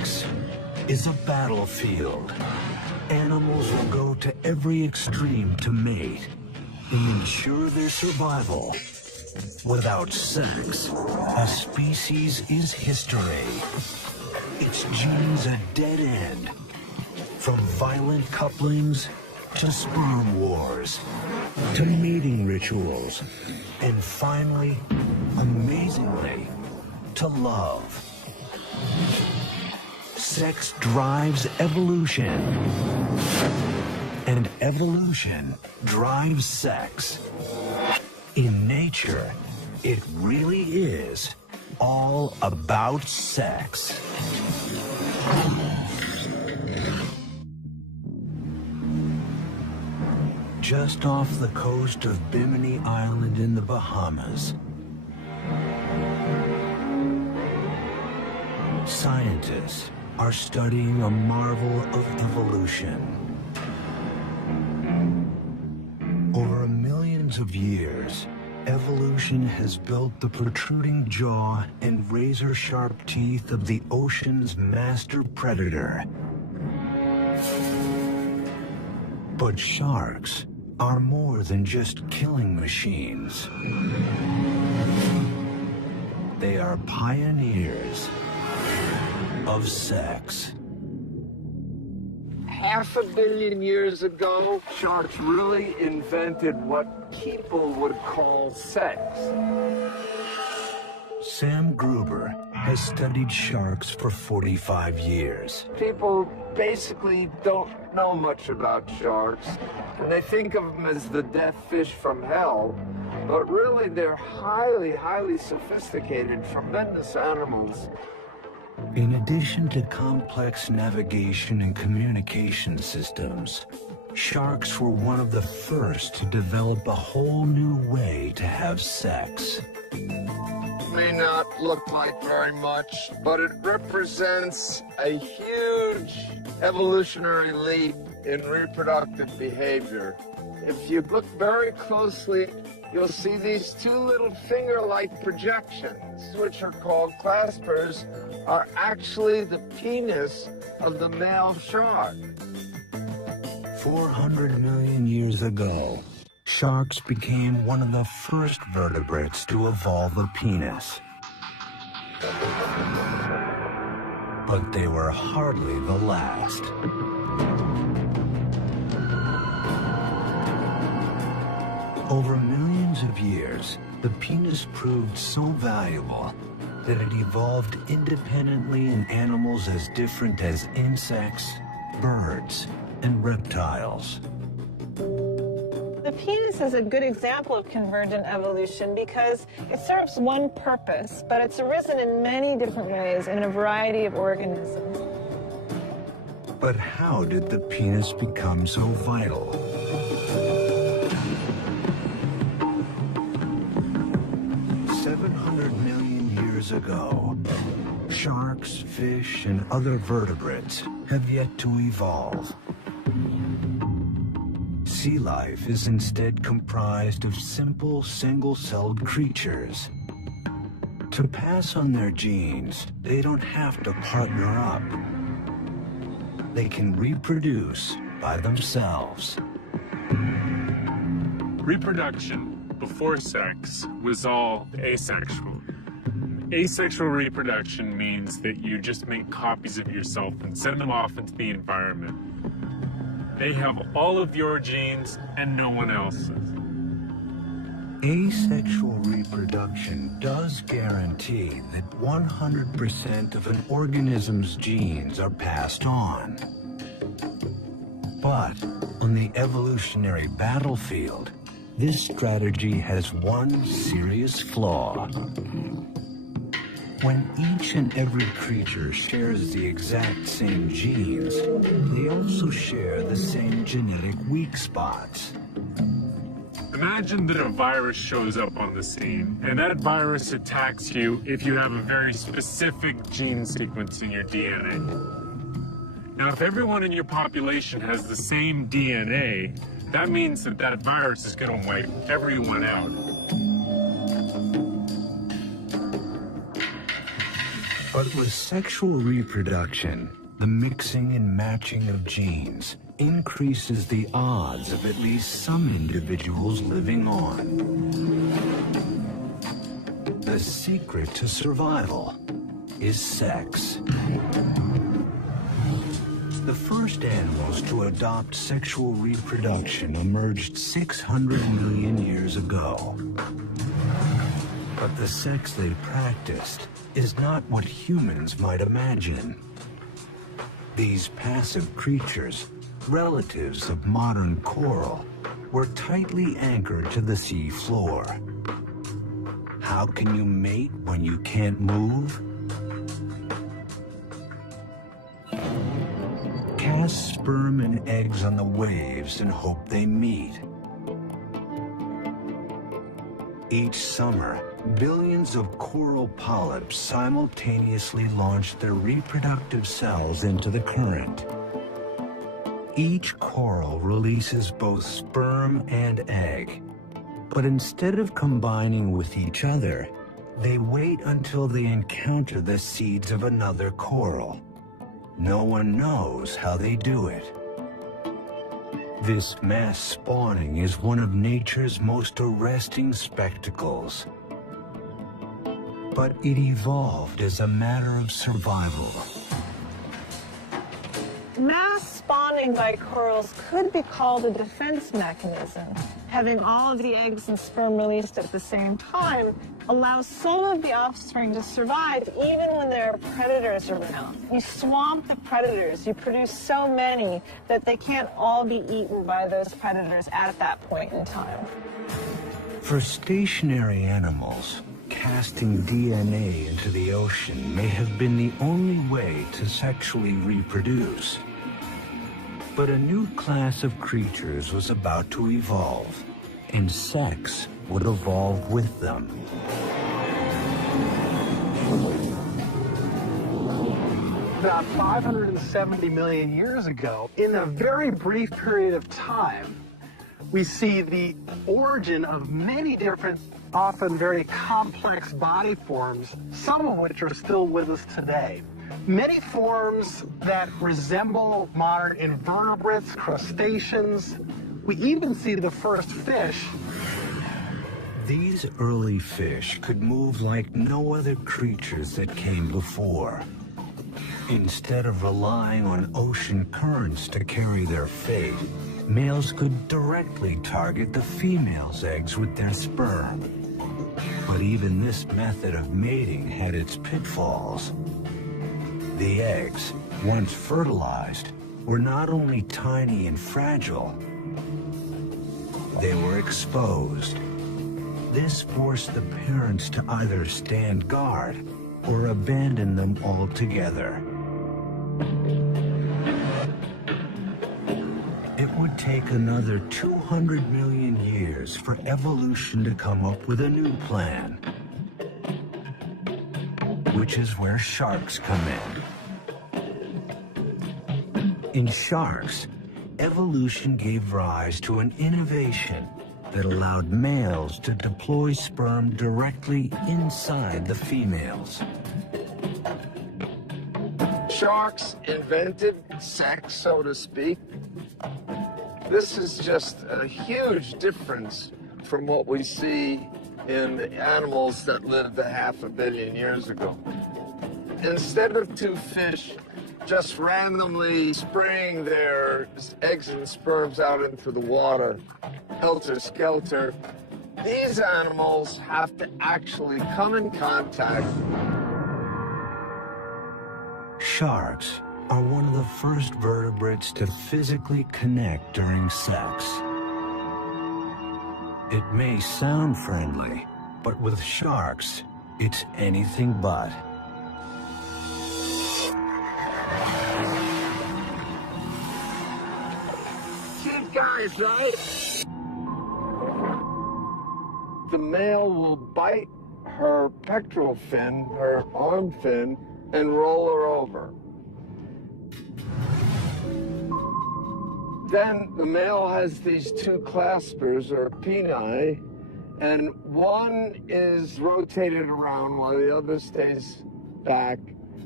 sex is a battlefield. Animals will go to every extreme to mate and ensure their survival. Without sex, a species is history. Its genes a dead end. From violent couplings to sperm wars, to mating rituals, and finally, amazingly, to love. Sex drives evolution, and evolution drives sex. In nature, it really is all about sex. Just off the coast of Bimini Island in the Bahamas, scientists are studying a marvel of evolution. Over millions of years, evolution has built the protruding jaw and razor-sharp teeth of the ocean's master predator. But sharks are more than just killing machines. They are pioneers of sex. 500 million years ago, sharks really invented what people would call sex. Sam Gruber has studied sharks for 45 years. People basically don't know much about sharks, and they think of them as the death fish from hell, but really they're highly, highly sophisticated, tremendous animals. In addition to complex navigation and communication systems, sharks were one of the first to develop a whole new way to have sex. May not look like very much, but it represents a huge evolutionary leap in reproductive behavior. If you look very closely, you'll see these two little finger-like projections, which are called claspers, are actually the penis of the male shark. 400 million years ago, sharks became one of the first vertebrates to evolve a penis. But they were hardly the last. Over millions of years, the penis proved so valuable that it evolved independently in animals as different as insects, birds, and reptiles. The penis is a good example of convergent evolution because it serves one purpose, but it's arisen in many different ways in a variety of organisms. But how did the penis become so vital? Ago, sharks, fish, and other vertebrates have yet to evolve. Sea life is instead comprised of simple, single-celled creatures. To pass on their genes, they don't have to partner up. They can reproduce by themselves. Reproduction before sex was all asexual. Asexual reproduction means that you just make copies of yourself and send them off into the environment. They have all of your genes and no one else's. Asexual reproduction does guarantee that 100% of an organism's genes are passed on. But on the evolutionary battlefield, this strategy has one serious flaw. When each and every creature shares the exact same genes, they also share the same genetic weak spots. Imagine that a virus shows up on the scene, and that virus attacks you if you have a very specific gene sequence in your DNA. Now, if everyone in your population has the same DNA, that means that that virus is going to wipe everyone out. But with sexual reproduction, the mixing and matching of genes increases the odds of at least some individuals living on. The secret to survival is sex. The first animals to adopt sexual reproduction emerged 600 million years ago. But the sex they practiced is not what humans might imagine. These passive creatures, relatives of modern coral, were tightly anchored to the sea floor. How can you mate when you can't move? Cast sperm and eggs on the waves and hope they meet. Each summer, billions of coral polyps simultaneously launch their reproductive cells into the current. Each coral releases both sperm and egg, but instead of combining with each other, they wait until they encounter the seeds of another coral. No one knows how they do it. This mass spawning is one of nature's most arresting spectacles. But it evolved as a matter of survival. Mass spawning by corals could be called a defense mechanism. Having all of the eggs and sperm released at the same time allows some of the offspring to survive even when there are predators around. You swamp the predators, you produce so many that they can't all be eaten by those predators at that point in time. For stationary animals, casting DNA into the ocean may have been the only way to sexually reproduce. But a new class of creatures was about to evolve, and sex would evolve with them. About 570 million years ago, in a very brief period of time, we see the origin of many different, often very complex body forms, some of which are still with us today. Many forms that resemble modern invertebrates, crustaceans. We even see the first fish. These early fish could move like no other creatures that came before. Instead of relying on ocean currents to carry their fate, males could directly target the female's eggs with their sperm. But even this method of mating had its pitfalls. The eggs, once fertilized, were not only tiny and fragile, they were exposed. This forced the parents to either stand guard or abandon them altogether. It would take another 200 million years for evolution to come up with a new plan, which is where sharks come in. In sharks, evolution gave rise to an innovation that allowed males to deploy sperm directly inside the females. Sharks invented sex, so to speak. This is just a huge difference from what we see in the animals that lived 500 million years ago. Instead of two fish just randomly spraying their eggs and sperms out into the water, helter-skelter, these animals have to actually come in contact. Sharks are one of the first vertebrates to physically connect during sex. It may sound friendly, but with sharks, it's anything but. Cute guys, right? The male will bite her pectoral fin, her arm fin, and roll her over. Then the male has these two claspers, or peni, and one is rotated around while the other stays back.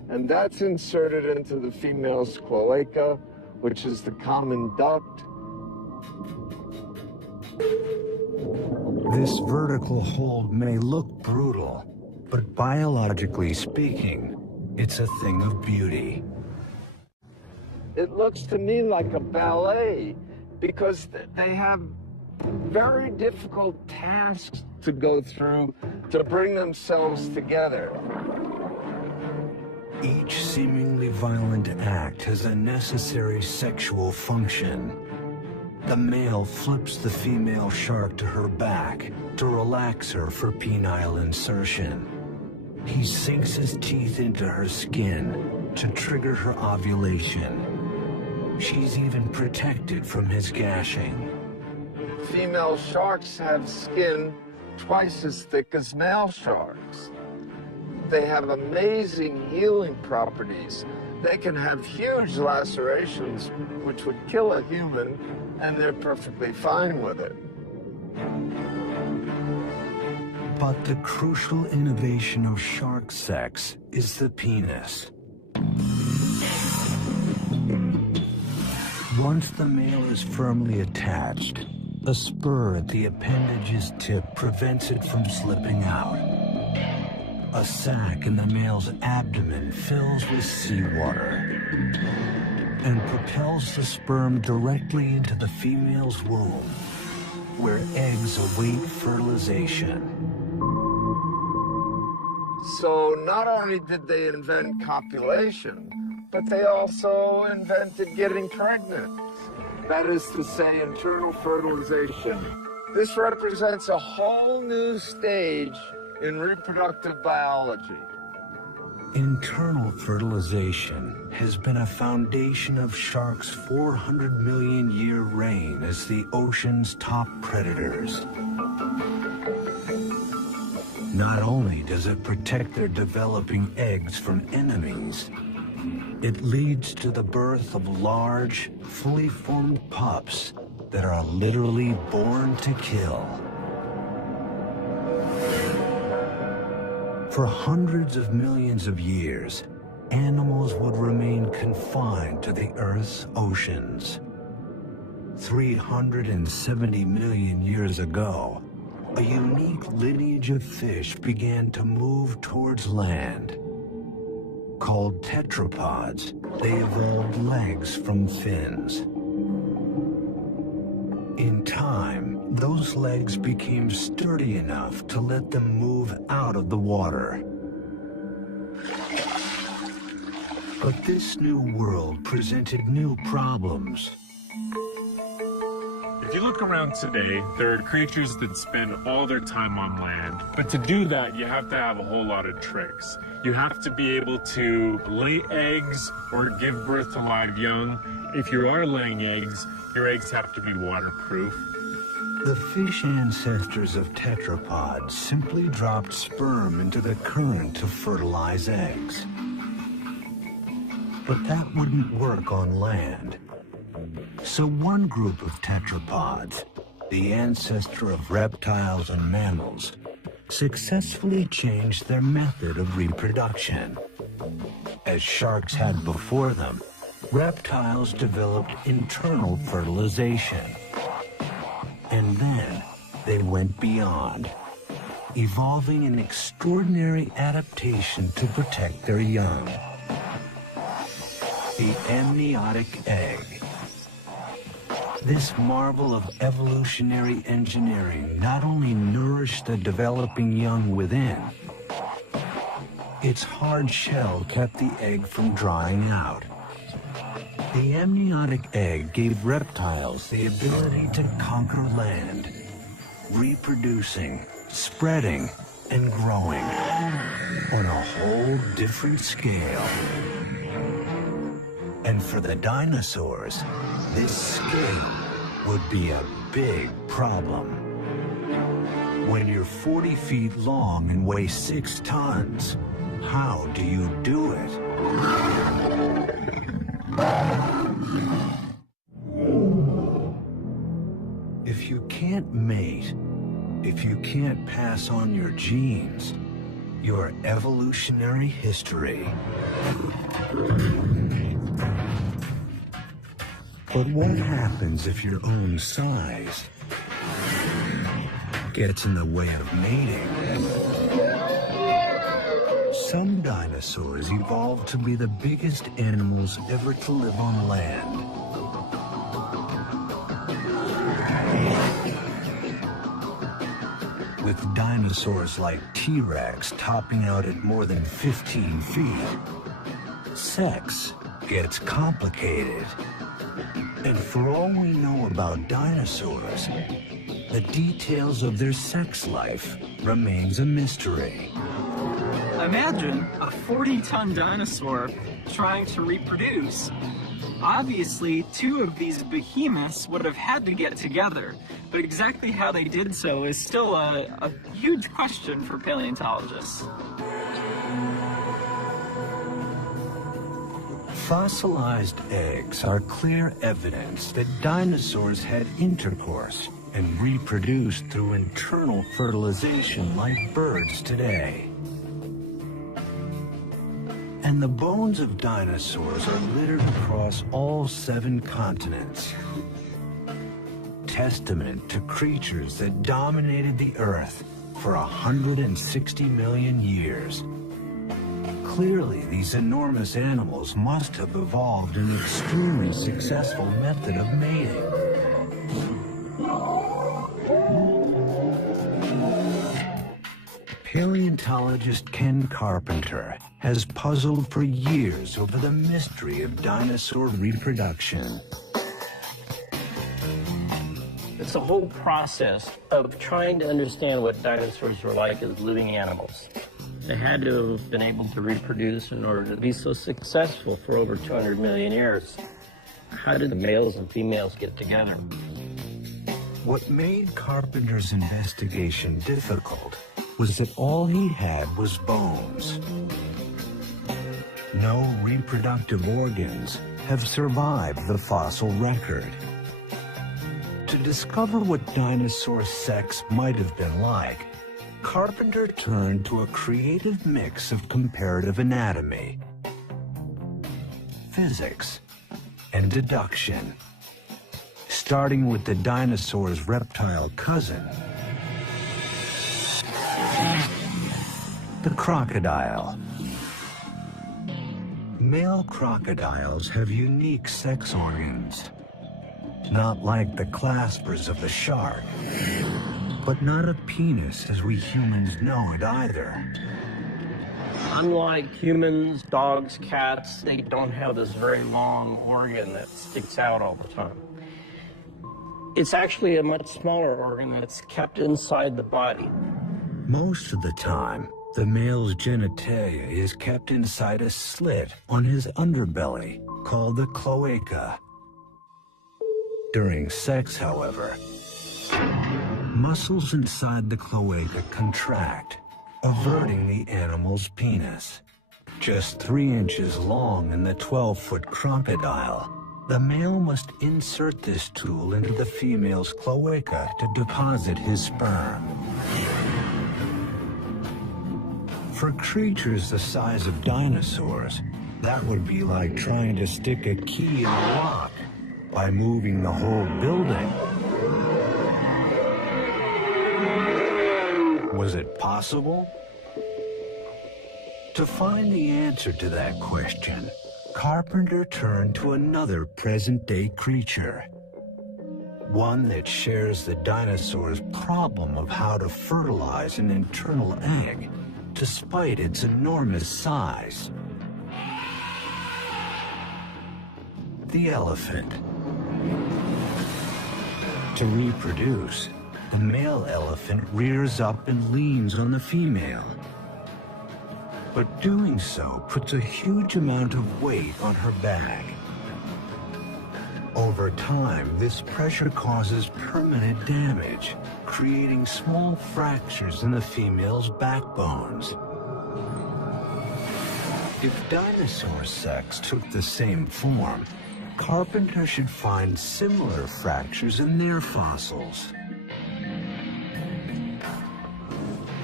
and that's inserted into the female's cloaca, which is the common duct. This vertical hold may look brutal, but biologically speaking, it's a thing of beauty. It looks to me like a ballet because they have very difficult tasks to go through to bring themselves together. Each seemingly violent act has a necessary sexual function. The male flips the female shark to her back to relax her for penile insertion. He sinks his teeth into her skin to trigger her ovulation. She's even protected from his gashing. Female sharks have skin twice as thick as male sharks. They have amazing healing properties. They can have huge lacerations, which would kill a human, and they're perfectly fine with it. But the crucial innovation of shark sex is the penis. Once the male is firmly attached, a spur at the appendage's tip prevents it from slipping out. A sac in the male's abdomen fills with seawater and propels the sperm directly into the female's womb, where eggs await fertilization. So not only did they invent copulation, but they also invented getting pregnant. That is to say, internal fertilization. This represents a whole new stage in reproductive biology. Internal fertilization has been a foundation of sharks' 400 million year reign as the ocean's top predators. Not only does it protect their developing eggs from enemies, it leads to the birth of large, fully formed pups that are literally born to kill. For hundreds of millions of years, animals would remain confined to the Earth's oceans. 370 million years ago, a unique lineage of fish began to move towards land. Called tetrapods, they evolved legs from fins. In time, those legs became sturdy enough to let them move out of the water. But this new world presented new problems. If you look around today, there are creatures that spend all their time on land. But to do that, you have to have a whole lot of tricks. You have to be able to lay eggs or give birth to live young. If you are laying eggs, your eggs have to be waterproof. The fish ancestors of tetrapods simply dropped sperm into the current to fertilize eggs. But that wouldn't work on land. So one group of tetrapods, the ancestor of reptiles and mammals, successfully changed their method of reproduction. As sharks had before them, reptiles developed internal fertilization. And then they went beyond, evolving an extraordinary adaptation to protect their young. The amniotic egg. This marvel of evolutionary engineering not only nourished the developing young within, its hard shell kept the egg from drying out. The amniotic egg gave reptiles the ability to conquer land, reproducing, spreading, and growing on a whole different scale. And for the dinosaurs, this scale would be a big problem. When you're 40 feet long and weigh 6 tons, how do you do it? If you can't mate, if you can't pass on your genes, your evolutionary history. But what happens if your own size gets in the way of mating? Some dinosaurs evolved to be the biggest animals ever to live on land. With dinosaurs like T-Rex topping out at more than 15 feet, sex gets complicated. And for all we know about dinosaurs, the details of their sex life remains a mystery. Imagine a 40-ton dinosaur trying to reproduce. Obviously, two of these behemoths would have had to get together, but exactly how they did so is still a huge question for paleontologists. Fossilized eggs are clear evidence that dinosaurs had intercourse and reproduced through internal fertilization like birds today. And the bones of dinosaurs are littered across all 7 continents. Testament to creatures that dominated the Earth for 160 million years. Clearly, these enormous animals must have evolved an extremely successful method of mating. Paleontologist Ken Carpenter has puzzled for years over the mystery of dinosaur reproduction. It's a whole process of trying to understand what dinosaurs were like as living animals. They had to have been able to reproduce in order to be so successful for over 200 million years. How did the males and females get together? What made Carpenter's investigation difficult was that all he had was bones. No reproductive organs have survived the fossil record. To discover what dinosaur sex might have been like, Carpenter turned to a creative mix of comparative anatomy, physics, and deduction. Starting with the dinosaur's reptile cousin, the crocodile. Male crocodiles have unique sex organs, not like the claspers of the shark, but not a penis as we humans know it either. Unlike humans, dogs, cats, they don't have this very long organ that sticks out all the time. It's actually a much smaller organ that's kept inside the body. Most of the time, the male's genitalia is kept inside a slit on his underbelly called the cloaca. During sex, however, muscles inside the cloaca contract, averting the animal's penis. Just 3 inches long in the 12-foot crocodile, the male must insert this tool into the female's cloaca to deposit his sperm. For creatures the size of dinosaurs, that would be like trying to stick a key in a lock by moving the whole building. Was it possible? To find the answer to that question, Carpenter turned to another present-day creature. One that shares the dinosaur's problem of how to fertilize an internal egg, despite its enormous size. The elephant. To reproduce, the male elephant rears up and leans on the female. But doing so puts a huge amount of weight on her back. Over time, this pressure causes permanent damage, creating small fractures in the female's backbones. If dinosaur sex took the same form, Carpenter should find similar fractures in their fossils.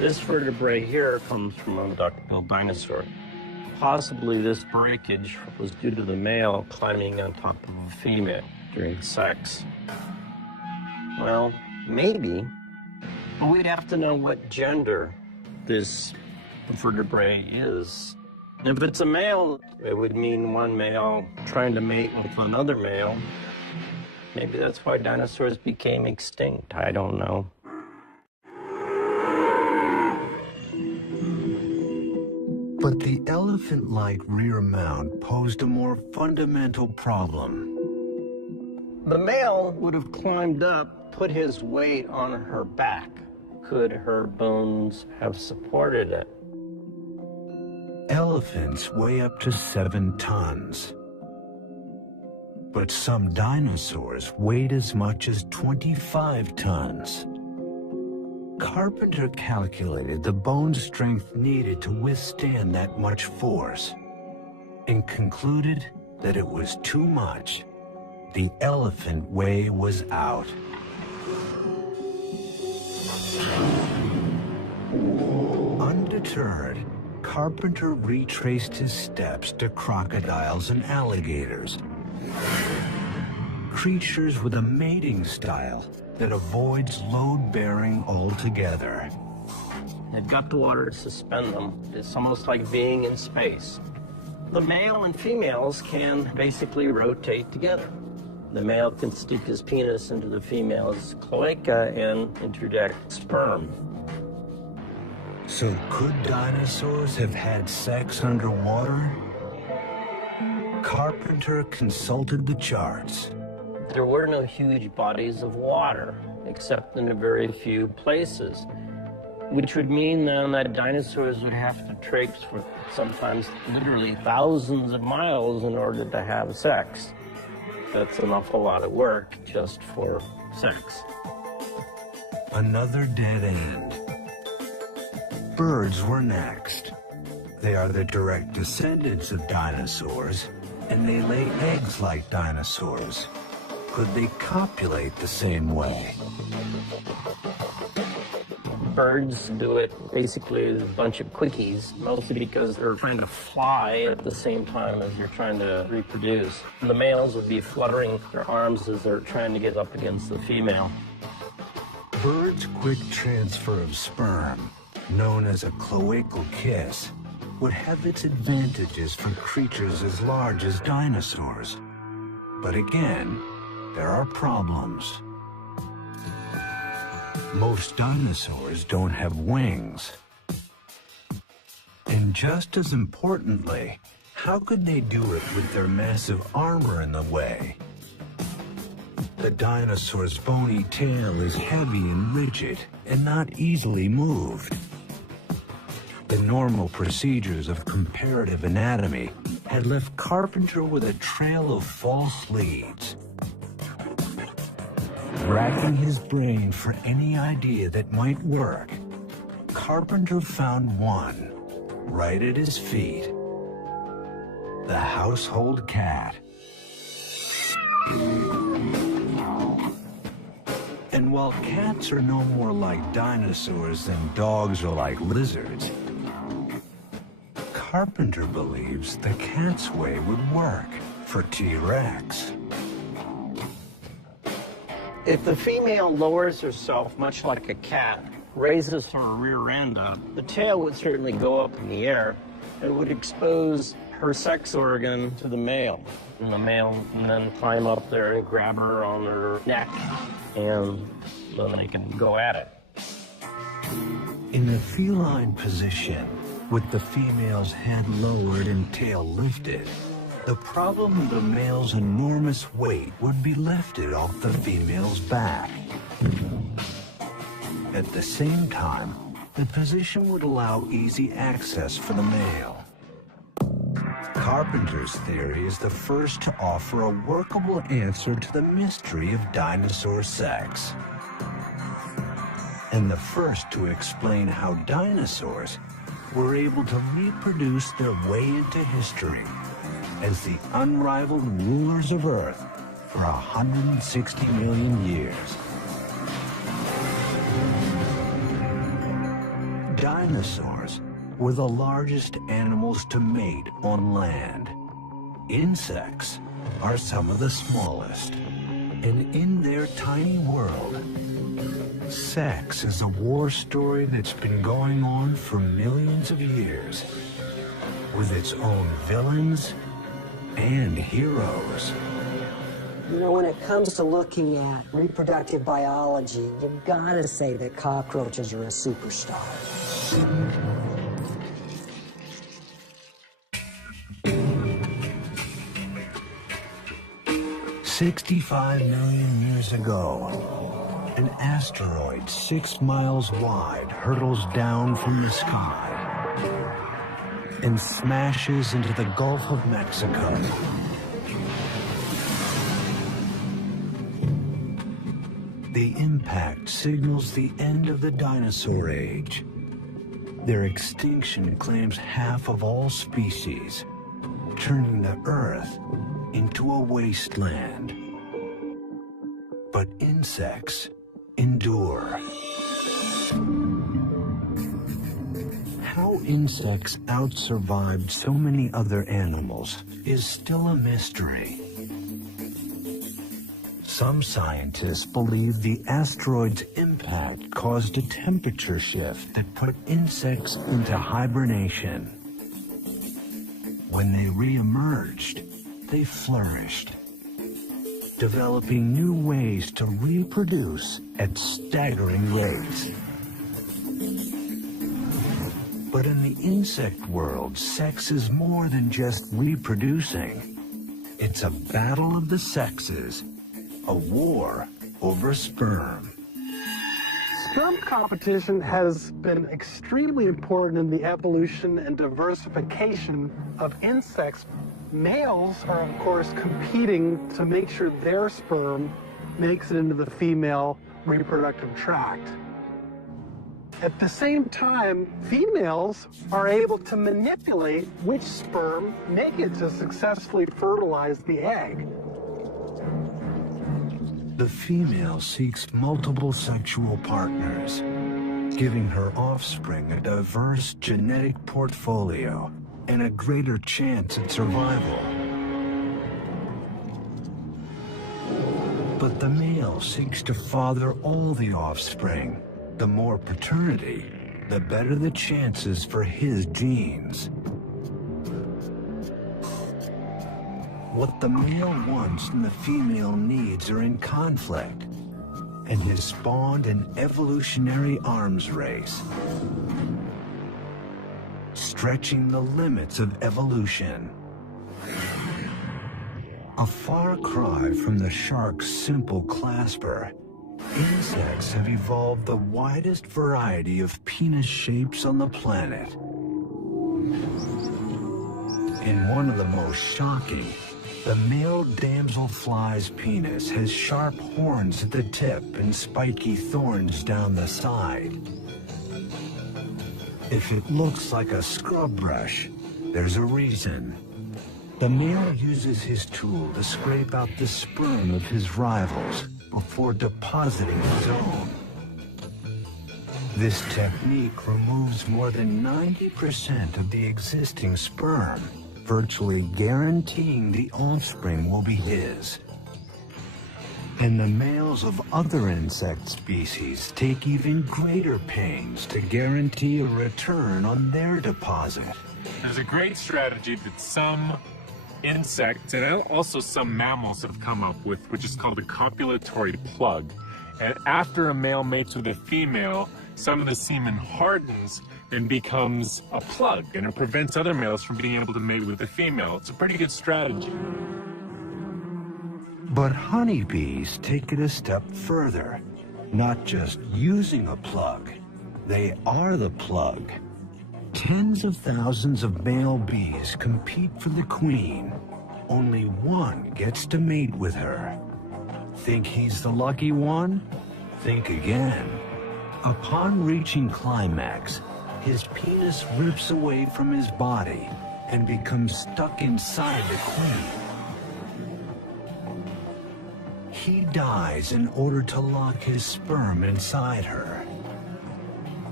This vertebrae here comes from a duck-billed dinosaur. Possibly this breakage was due to the male climbing on top of a female during sex. Well, maybe, but we'd have to know what gender this vertebrae is. If it's a male, it would mean one male trying to mate with another male. Maybe that's why dinosaurs became extinct. I don't know. But the elephant-like rear mount posed a more fundamental problem. The male would have climbed up, put his weight on her back. Could her bones have supported it? Elephants weigh up to 7 tons. But some dinosaurs weighed as much as 25 tons. Carpenter calculated the bone strength needed to withstand that much force and concluded that it was too much. The elephant way was out. Undeterred, Carpenter retraced his steps to crocodiles and alligators, creatures with a mating style that avoids load-bearing altogether. They've got the water to suspend them. It's almost like being in space. The male and females can basically rotate together. The male can stick his penis into the female's cloaca and interject sperm. So could dinosaurs have had sex underwater? Carpenter consulted the charts. There were no huge bodies of water, except in a very few places, which would mean then that dinosaurs would have to traipse for sometimes literally thousands of miles in order to have sex. That's an awful lot of work just for sex. Another dead end. Birds were next. They are the direct descendants of dinosaurs, and they lay eggs like dinosaurs. Could they copulate the same way? Birds do it basically as a bunch of quickies, mostly because they're trying to fly at the same time as you're trying to reproduce. The males would be fluttering their arms as they're trying to get up against the female. Birds' quick transfer of sperm, known as a cloacal kiss, would have its advantages for creatures as large as dinosaurs. But again, there are problems. Most dinosaurs don't have wings. And just as importantly, how could they do it with their massive armor in the way? The dinosaur's bony tail is heavy and rigid and not easily moved. The normal procedures of comparative anatomy had left Carpenter with a trail of false leads. Racking his brain for any idea that might work, Carpenter found one right at his feet. The household cat. And while cats are no more like dinosaurs than dogs are like lizards, Carpenter believes the cat's way would work for T-Rex. If the female lowers herself much like a cat, raises her rear end up, the tail would certainly go up in the air and would expose her sex organ to the male. And the male can then climb up there and grab her on her neck, and then they can go at it. In the feline position, with the female's head lowered and tail lifted, the problem of the male's enormous weight would be lifted off the female's back. At the same time, the position would allow easy access for the male. Carpenter's theory is the first to offer a workable answer to the mystery of dinosaur sex, and the first to explain how dinosaurs were able to reproduce their way into history as the unrivaled rulers of Earth for 160 million years. dinosaurs were the largest animals to mate on land. Insects are some of the smallest. And in their tiny world, sex is a war story that's been going on for millions of years, with its own villains and heroes. You know, when it comes to looking at reproductive biology, you've got to say that cockroaches are a superstar. 65 million years ago, an asteroid 6 miles wide hurtles down from the sky and smashes into the Gulf of Mexico. The impact signals the end of the dinosaur age. Their extinction claims half of all species, turning the Earth into a wasteland. But insects endure. How insects outsurvived so many other animals is still a mystery. Some scientists believe the asteroid's impact caused a temperature shift that put insects into hibernation. When they re-emerged, they flourished, developing new ways to reproduce at staggering rates. But in the insect world, sex is more than just reproducing. It's a battle of the sexes, a war over sperm. Sperm competition has been extremely important in the evolution and diversification of insects. Males are, of course, competing to make sure their sperm makes it into the female reproductive tract. At the same time, females are able to manipulate which sperm make it to successfully fertilize the egg. The female seeks multiple sexual partners, giving her offspring a diverse genetic portfolio and a greater chance at survival. But the male seeks to father all the offspring. The more paternity, the better the chances for his genes. What the male wants and the female needs are in conflict, and has spawned an evolutionary arms race, stretching the limits of evolution. A far cry from the shark's simple clasper, insects have evolved the widest variety of penis shapes on the planet. And one of the most shocking, the male damselfly's penis has sharp horns at the tip and spiky thorns down the side. If it looks like a scrub brush, there's a reason. The male uses his tool to scrape out the sperm of his rivals before depositing his own. This technique removes more than 90% of the existing sperm, virtually guaranteeing the offspring will be his. And the males of other insect species take even greater pains to guarantee a return on their deposit. There's a great strategy that some insects and also some mammals have come up with, which is called a copulatory plug. And after a male mates with a female, some of the semen hardens and becomes a plug, and it prevents other males from being able to mate with the female. It's a pretty good strategy. But honeybees take it a step further. Not just using a plug, they are the plug. Tens of thousands of male bees compete for the queen. Only one gets to mate with her. Think he's the lucky one? Think again. Upon reaching climax, his penis rips away from his body and becomes stuck inside the queen. He dies in order to lock his sperm inside her.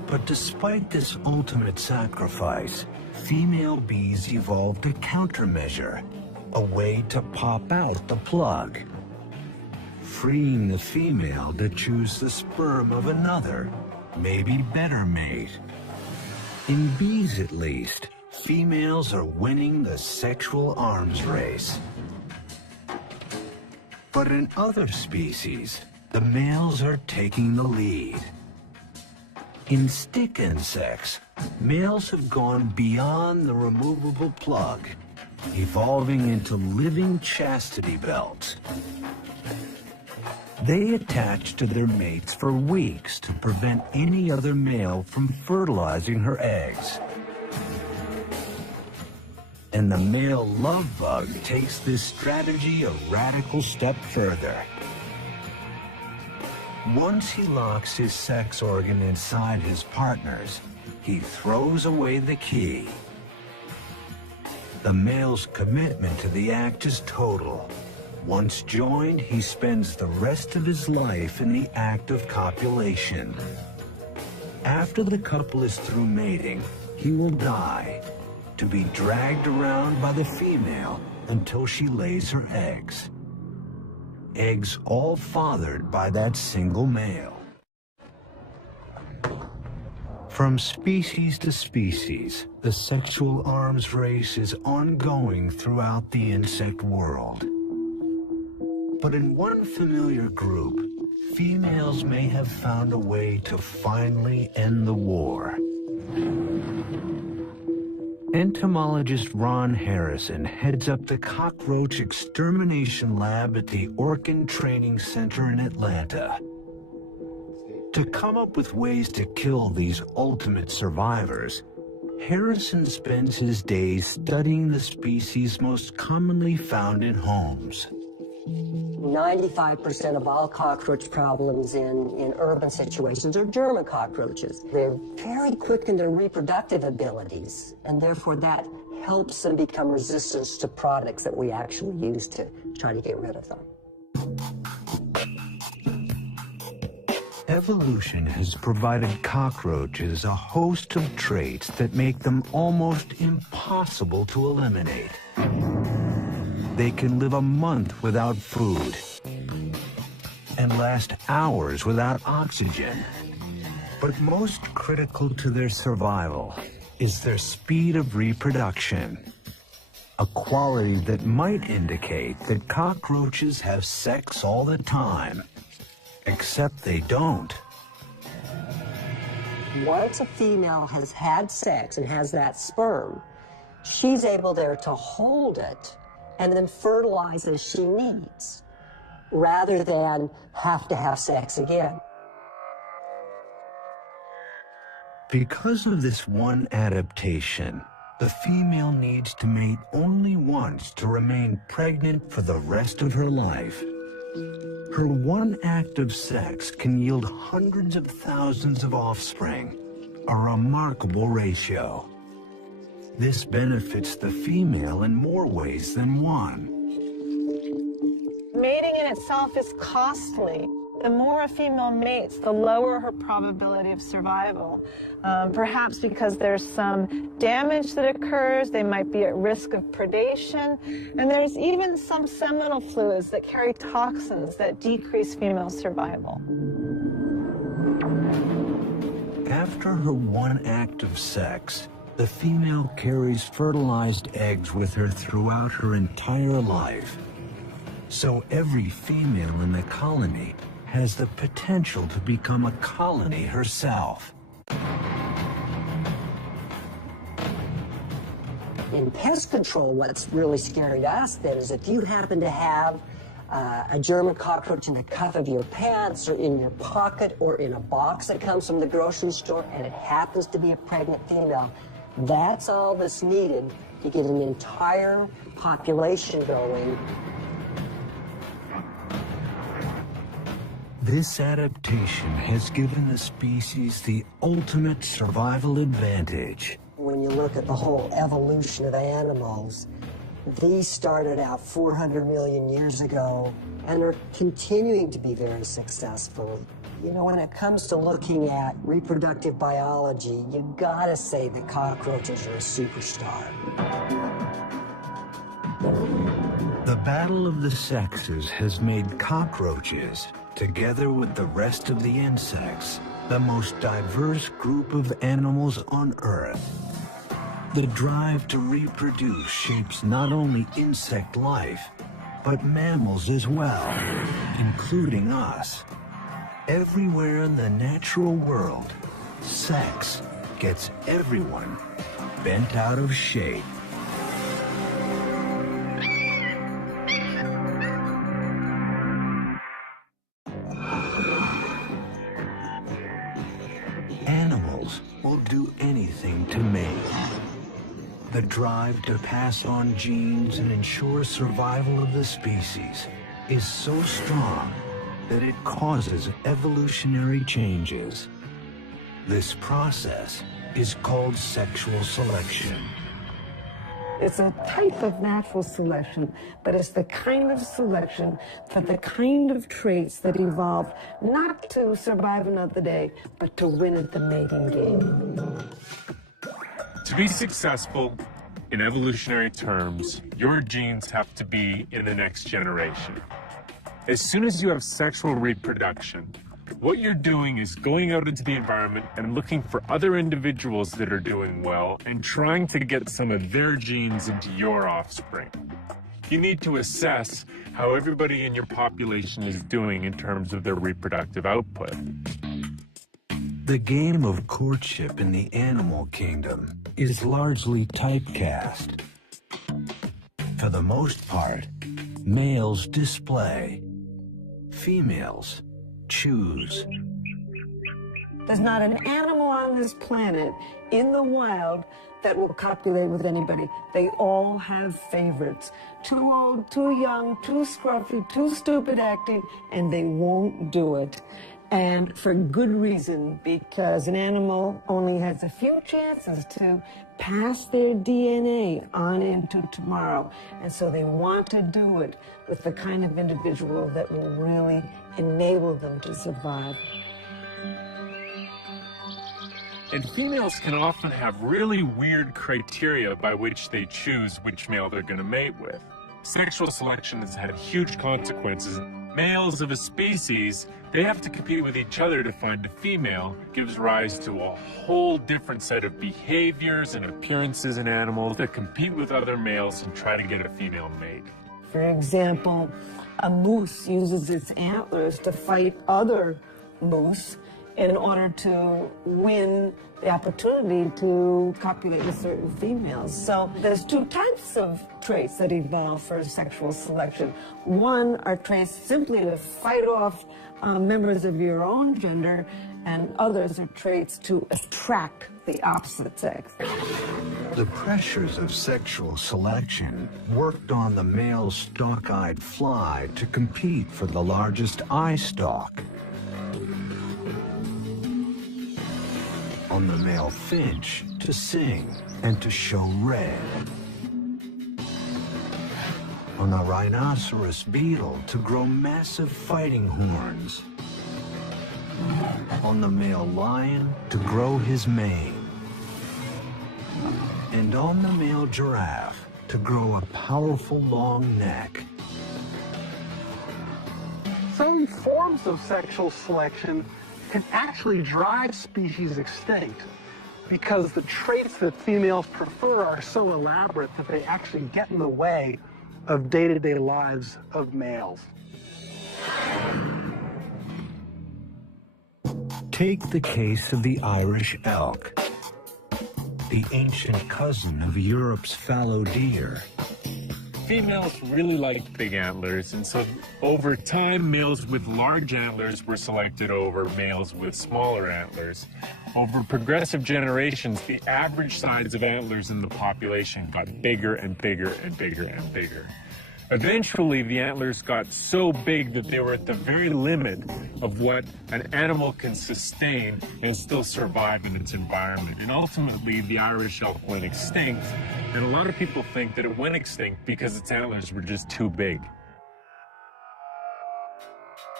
But despite this ultimate sacrifice, female bees evolved a countermeasure, a way to pop out the plug, freeing the female to choose the sperm of another, maybe better mate. In bees, at least, females are winning the sexual arms race. But in other species, the males are taking the lead. In stick insects, males have gone beyond the removable plug, evolving into living chastity belts. They attach to their mates for weeks to prevent any other male from fertilizing her eggs. And the male love bug takes this strategy a radical step further. Once he locks his sex organ inside his partner's, he throws away the key. The male's commitment to the act is total. Once joined, he spends the rest of his life in the act of copulation. After the couple is through mating, he will die, to be dragged around by the female until she lays her eggs. Eggs all fathered by that single male. From species to species, the sexual arms race is ongoing throughout the insect world. But in one familiar group, females may have found a way to finally end the war. Entomologist Ron Harrison heads up the cockroach extermination lab at the Orkin Training Center in Atlanta. To come up with ways to kill these ultimate survivors, Harrison spends his days studying the species most commonly found in homes. 95% of all cockroach problems in urban situations are German cockroaches. They're very quick in their reproductive abilities, and therefore that helps them become resistant to products that we actually use to try to get rid of them. Evolution has provided cockroaches a host of traits that make them almost impossible to eliminate. They can live a month without food and last hours without oxygen. But most critical to their survival is their speed of reproduction, a quality that might indicate that cockroaches have sex all the time, except they don't. Once a female has had sex and has that sperm, she's able there to hold it and then fertilize as she needs, rather than have to have sex again. Because of this one adaptation, the female needs to mate only once to remain pregnant for the rest of her life. Her one act of sex can yield hundreds of thousands of offspring, a remarkable ratio. This benefits the female in more ways than one. Mating in itself is costly. The more a female mates, the lower her probability of survival. Perhaps because there's some damage that occurs, they might be at risk of predation, and there's even some seminal fluids that carry toxins that decrease female survival. After her one act of sex, the female carries fertilized eggs with her throughout her entire life. So every female in the colony has the potential to become a colony herself. In pest control, what's really scary to us then is if you happen to have a German cockroach in the cuff of your pants or in your pocket or in a box that comes from the grocery store and it happens to be a pregnant female, that's all that's needed to get an entire population going. This adaptation has given the species the ultimate survival advantage. When you look at the whole evolution of animals, these started out 400 million years ago and are continuing to be very successful. You know, when it comes to looking at reproductive biology, you gotta say that cockroaches are a superstar. The battle of the sexes has made cockroaches, together with the rest of the insects, the most diverse group of animals on Earth. The drive to reproduce shapes not only insect life, but mammals as well, including us. Everywhere in the natural world, sex gets everyone bent out of shape. Animals will do anything to mate. The drive to pass on genes and ensure survival of the species is so strong that it causes evolutionary changes. This process is called sexual selection. It's a type of natural selection, but it's the kind of selection for the kind of traits that evolve not to survive another day, but to win at the mating game. To be successful in evolutionary terms, your genes have to be in the next generation. As soon as you have sexual reproduction, what you're doing is going out into the environment and looking for other individuals that are doing well and trying to get some of their genes into your offspring. You need to assess how everybody in your population is doing in terms of their reproductive output. The game of courtship in the animal kingdom is largely typecast. For the most part, males display, females choose. There's not an animal on this planet in the wild that will copulate with anybody. They all have favorites. Too old, too young, too scruffy, too stupid acting, and they won't do it. And for good reason, because an animal only has a few chances to pass their DNA on into tomorrow. And so they want to do it with the kind of individual that will really enable them to survive. And females can often have really weird criteria by which they choose which male they're going to mate with. Sexual selection has had huge consequences. Males of a species, they have to compete with each other to find a female, gives rise to a whole different set of behaviors and appearances in animals that compete with other males and try to get a female mate. For example, a moose uses its antlers to fight other moose in order to win the opportunity to copulate with certain females. So there's two types of traits that evolve for sexual selection. One are traits simply to fight off members of your own gender, and others are traits to attract the opposite sex. The pressures of sexual selection worked on the male stalk-eyed fly to compete for the largest eye stalk, on the male finch to sing and to show red, on the rhinoceros beetle to grow massive fighting horns, on the male lion to grow his mane, and on the male giraffe to grow a powerful long neck. Some forms of sexual selection can actually drive species extinct because the traits that females prefer are so elaborate that they actually get in the way of day-to-day lives of males. Take the case of the Irish elk, the ancient cousin of Europe's fallow deer. Females really like big antlers, and so over time, males with large antlers were selected over males with smaller antlers. Over progressive generations, the average size of antlers in the population got bigger and bigger and bigger and bigger. Eventually, the antlers got so big that they were at the very limit of what an animal can sustain and still survive in its environment. And ultimately, the Irish elk went extinct, and a lot of people think that it went extinct because its antlers were just too big.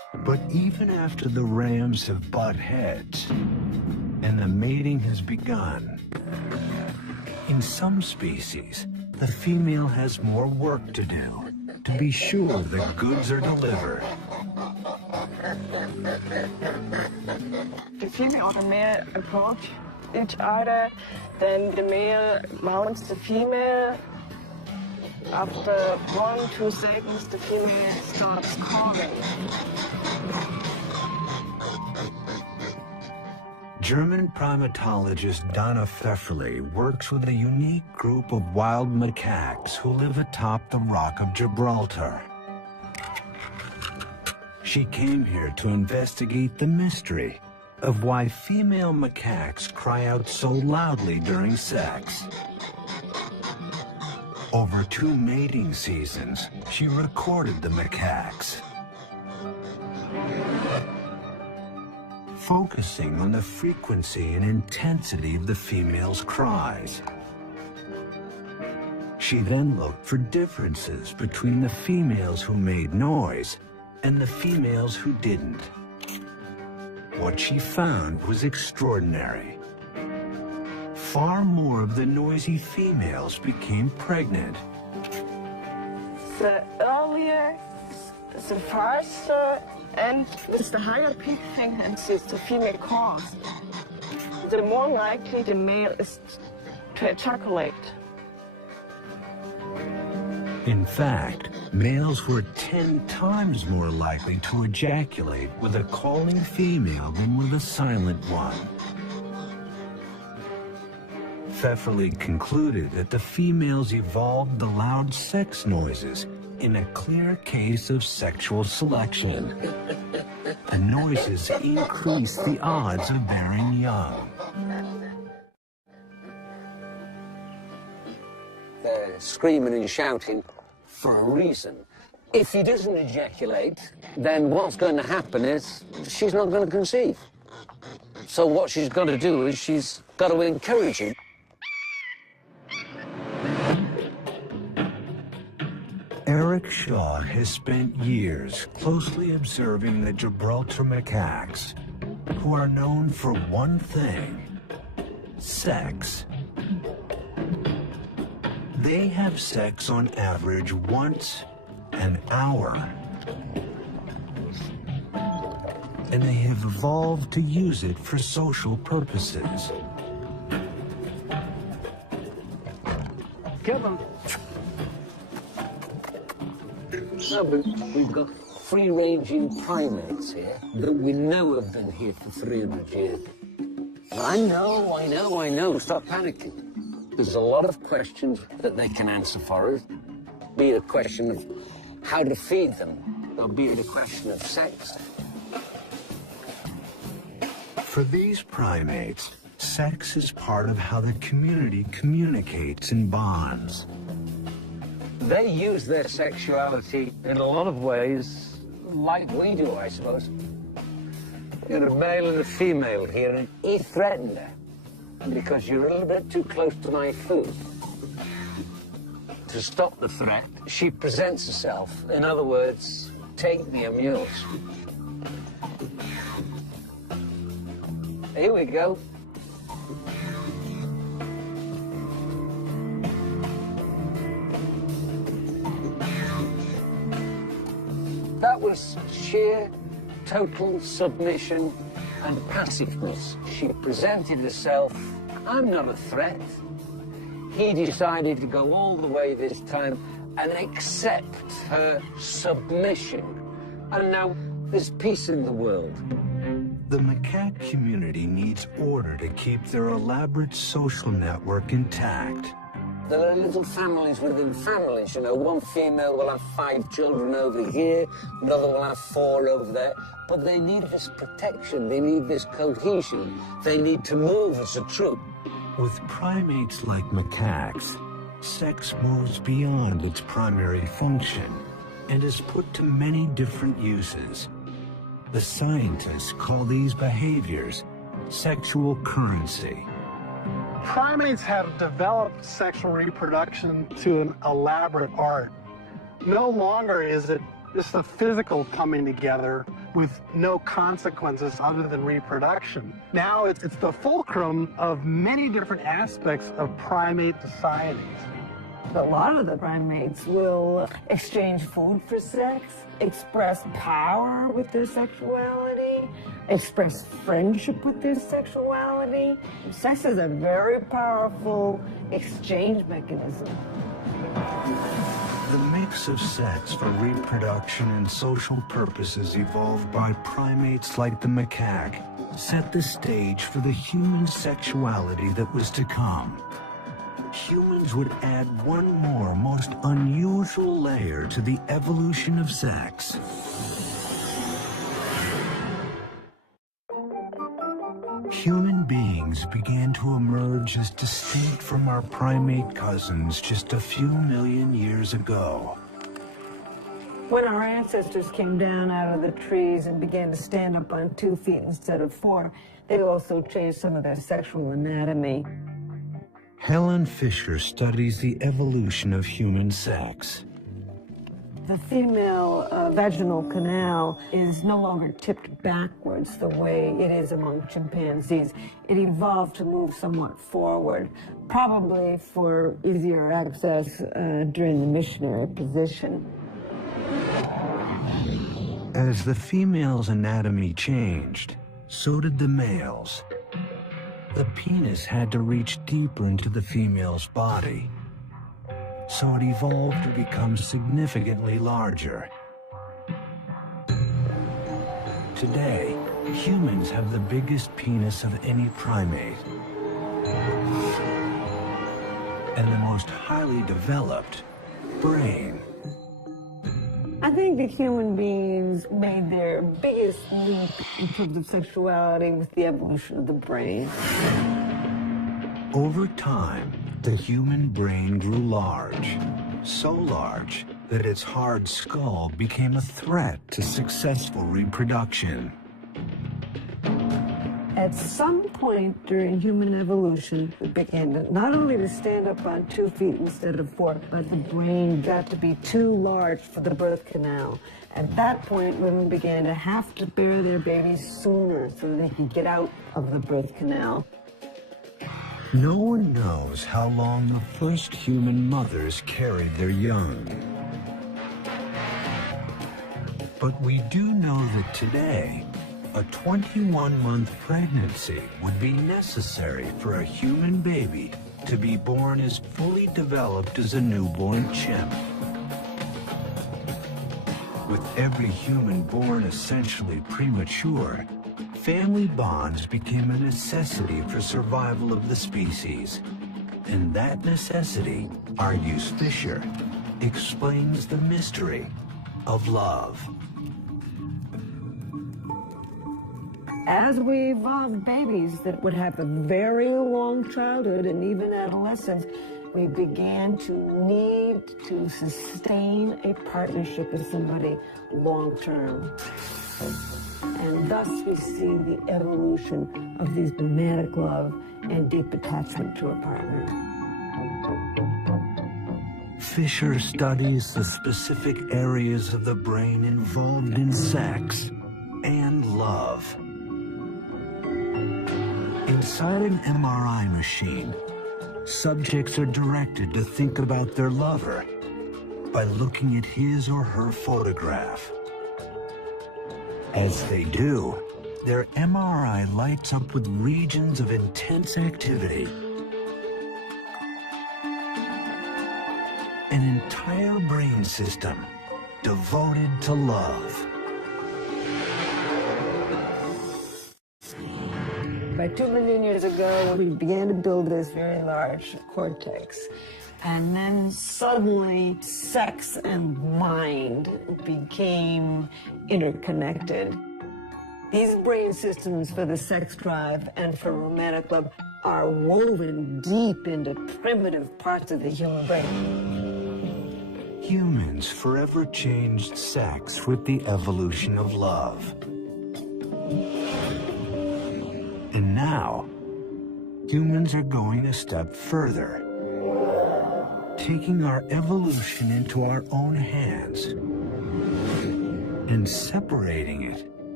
But even after the rams have butt heads and the mating has begun, in some species, the female has more work to do to be sure the goods are delivered. The female or the male approach each other, then the male mounts the female. After 1-2 seconds, the female starts calling. German primatologist Donna Pfefferle works with a unique group of wild macaques who live atop the Rock of Gibraltar. She came here to investigate the mystery of why female macaques cry out so loudly during sex. Over 2 mating seasons, she recorded the macaques, focusing on the frequency and intensity of the female's cries. She then looked for differences between the females who made noise and the females who didn't. What she found was extraordinary. Far more of the noisy females became pregnant. The earlier, the faster, and with the higher peak frequency the female calls, the more likely the male is to ejaculate. In fact, males were 10 times more likely to ejaculate with a calling female than with a silent one. Pfefferle concluded that the females evolved the loud sex noises in a clear case of sexual selection. The noises increase the odds of bearing young. They're screaming and shouting for a reason. If he doesn't ejaculate, then what's going to happen is she's not going to conceive. So what she's got to do is she's got to encourage him. Eric Shaw has spent years closely observing the Gibraltar macaques, who are known for one thing: sex. They have sex on average once an hour. And they have evolved to use it for social purposes. Kill them. No, but we've got free-ranging primates here that we know have been here for 300 years. I know. Stop panicking. There's a lot of questions that they can answer for us. Be it a question of how to feed them, or be it a question of sex. For these primates, sex is part of how the community communicates and bonds. They use their sexuality in a lot of ways like we do, I suppose. You're a male and a female here, and he threatened her because you're a little bit too close to my food. To stop the threat, she presents herself. In other words, take me, I'm yours. Here we go. That was sheer, total submission and passiveness. She presented herself, I'm not a threat. He decided to go all the way this time and accept her submission. And now there's peace in the world. The macaque community needs order to keep their elaborate social network intact. There are little families within families, you know. One female will have 5 children over here, another will have 4 over there. But they need this protection, they need this cohesion, they need to move as a troop. With primates like macaques, sex moves beyond its primary function and is put to many different uses. The scientists call these behaviors sexual currency. Primates have developed sexual reproduction to an elaborate art. No longer is it just the physical coming together, with no consequences other than reproduction. Now it's the fulcrum of many different aspects of primate societies. A lot of the primates will exchange food for sex, express power with their sexuality, express friendship with their sexuality. Sex is a very powerful exchange mechanism. The mix of sex for reproduction and social purposes evolved by primates like the macaque set the stage for the human sexuality that was to come. Humans would add one more most unusual layer to the evolution of sex. Human beings began to emerge as distinct from our primate cousins just a few million years ago. When our ancestors came down out of the trees and began to stand up on 2 feet instead of 4, they also changed some of their sexual anatomy. Helen Fisher studies the evolution of human sex. The female vaginal canal is no longer tipped backwards the way it is among chimpanzees. It evolved to move somewhat forward, probably for easier access during the missionary position. As the female's anatomy changed, so did the male's. The penis had to reach deeper into the female's body, so it evolved to become significantly larger. Today, humans have the biggest penis of any primate, and the most highly developed brain. I think that human beings made their biggest leap in terms of sexuality with the evolution of the brain. Over time, the human brain grew large, so large that its hard skull became a threat to successful reproduction. At some point during human evolution, we began to not only to stand up on 2 feet instead of 4, but the brain got to be too large for the birth canal. At that point, women began to have to bear their babies sooner so they could get out of the birth canal. No one knows how long the first human mothers carried their young. But we do know that today, a 21-month pregnancy would be necessary for a human baby to be born as fully developed as a newborn chimp. With every human born essentially premature, family bonds became a necessity for survival of the species. And that necessity, argues Fisher, explains the mystery of love. As we evolved babies that would have a very long childhood and even adolescence, we began to need to sustain a partnership with somebody long term. And thus we see the evolution of these romantic love and deep attachment to a partner. Fisher studies the specific areas of the brain involved in sex and love. Inside an MRI machine, subjects are directed to think about their lover by looking at his or her photograph. As they do, their MRI lights up with regions of intense activity. An entire brain system devoted to love. By 2 million years ago, we began to build this very large cortex. And then suddenly, sex and mind became interconnected. These brain systems for the sex drive and for romantic love are woven deep into primitive parts of the human brain. Humans forever changed sex with the evolution of love. And now, humans are going a step further, taking our evolution into our own hands and separating it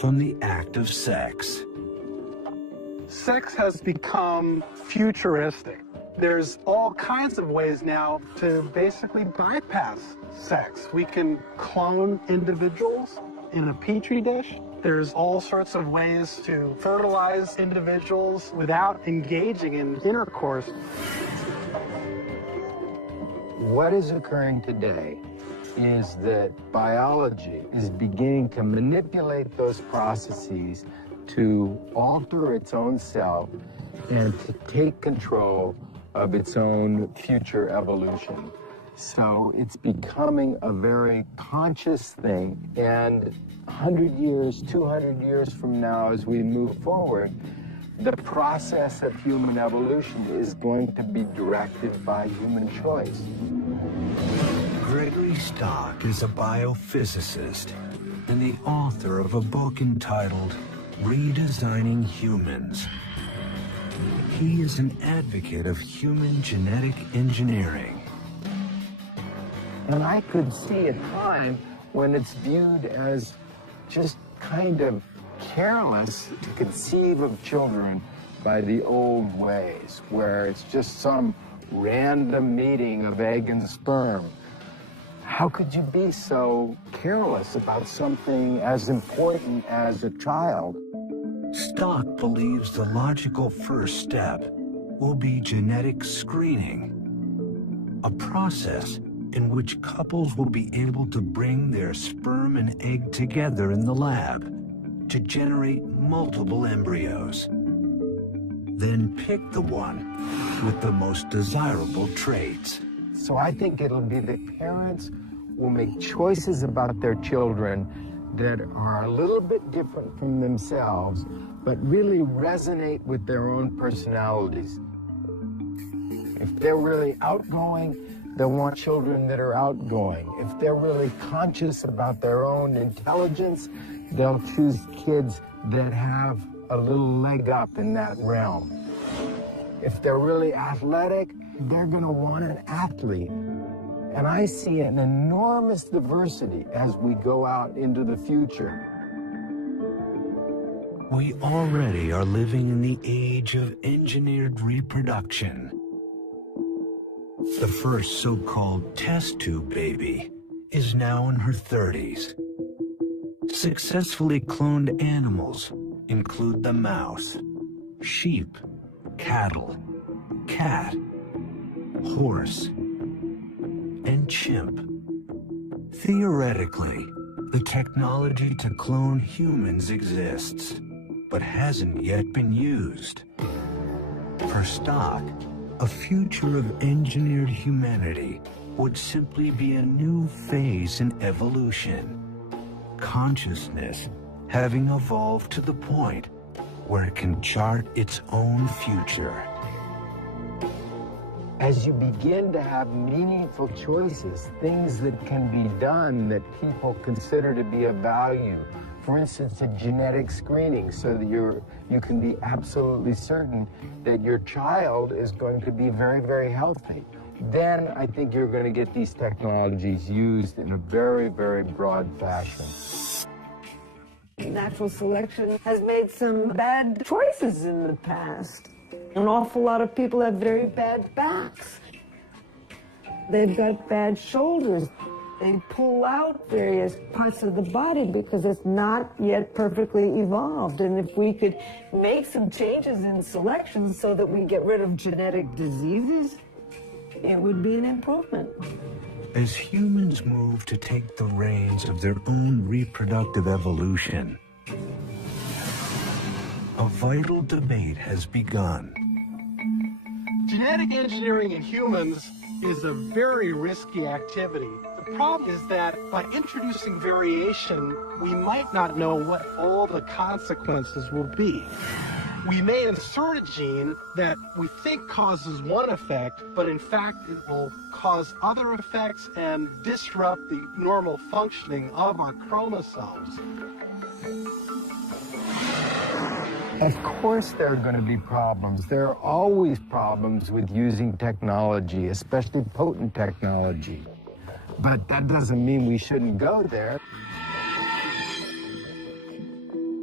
from the act of sex. Sex has become futuristic. There's all kinds of ways now to basically bypass sex. We can clone individuals in a petri dish. There's all sorts of ways to fertilize individuals without engaging in intercourse. What is occurring today is that biology is beginning to manipulate those processes to alter its own self and to take control of its own future evolution. So it's becoming a very conscious thing, and 100 years, 200 years from now, as we move forward, the process of human evolution is going to be directed by human choice. Gregory Stock is a biophysicist and the author of a book entitled Redesigning Humans. He is an advocate of human genetic engineering. And I could see a time when it's viewed as just kind of careless to conceive of children by the old ways, where it's just some random meeting of egg and sperm. How could you be so careless about something as important as a child? Stock believes the logical first step will be genetic screening, a process in which couples will be able to bring their sperm and egg together in the lab to generate multiple embryos. Then pick the one with the most desirable traits. So I think it'll be the parents will make choices about their children that are a little bit different from themselves, but really resonate with their own personalities. If they're really outgoing, they'll want children that are outgoing. If they're really conscious about their own intelligence, they'll choose kids that have a little leg up in that realm. If they're really athletic, they're going to want an athlete. And I see an enormous diversity as we go out into the future. We already are living in the age of engineered reproduction. The first so-called test tube baby is now in her 30s. Successfully cloned animals include the mouse, sheep, cattle, cat, horse, and chimp. Theoretically, the technology to clone humans exists, but hasn't yet been used. For Stock, a future of engineered humanity would simply be a new phase in evolution. Consciousness having evolved to the point where it can chart its own future. As you begin to have meaningful choices, things that can be done that people consider to be of value, for instance, a genetic screening, so that you can be absolutely certain that your child is going to be very, very healthy. Then I think you're going to get these technologies used in a very, very broad fashion. Natural selection has made some bad choices in the past. An awful lot of people have very bad backs. They've got bad shoulders. They pull out various parts of the body because it's not yet perfectly evolved. And if we could make some changes in selection so that we get rid of genetic diseases, it would be an improvement. As humans move to take the reins of their own reproductive evolution, a vital debate has begun. Genetic engineering in humans is a very risky activity. The problem is that by introducing variation, we might not know what all the consequences will be. We may insert a gene that we think causes one effect, but in fact it will cause other effects and disrupt the normal functioning of our chromosomes. Of course there are going to be problems. There are always problems with using technology, especially potent technology. But that doesn't mean we shouldn't go there.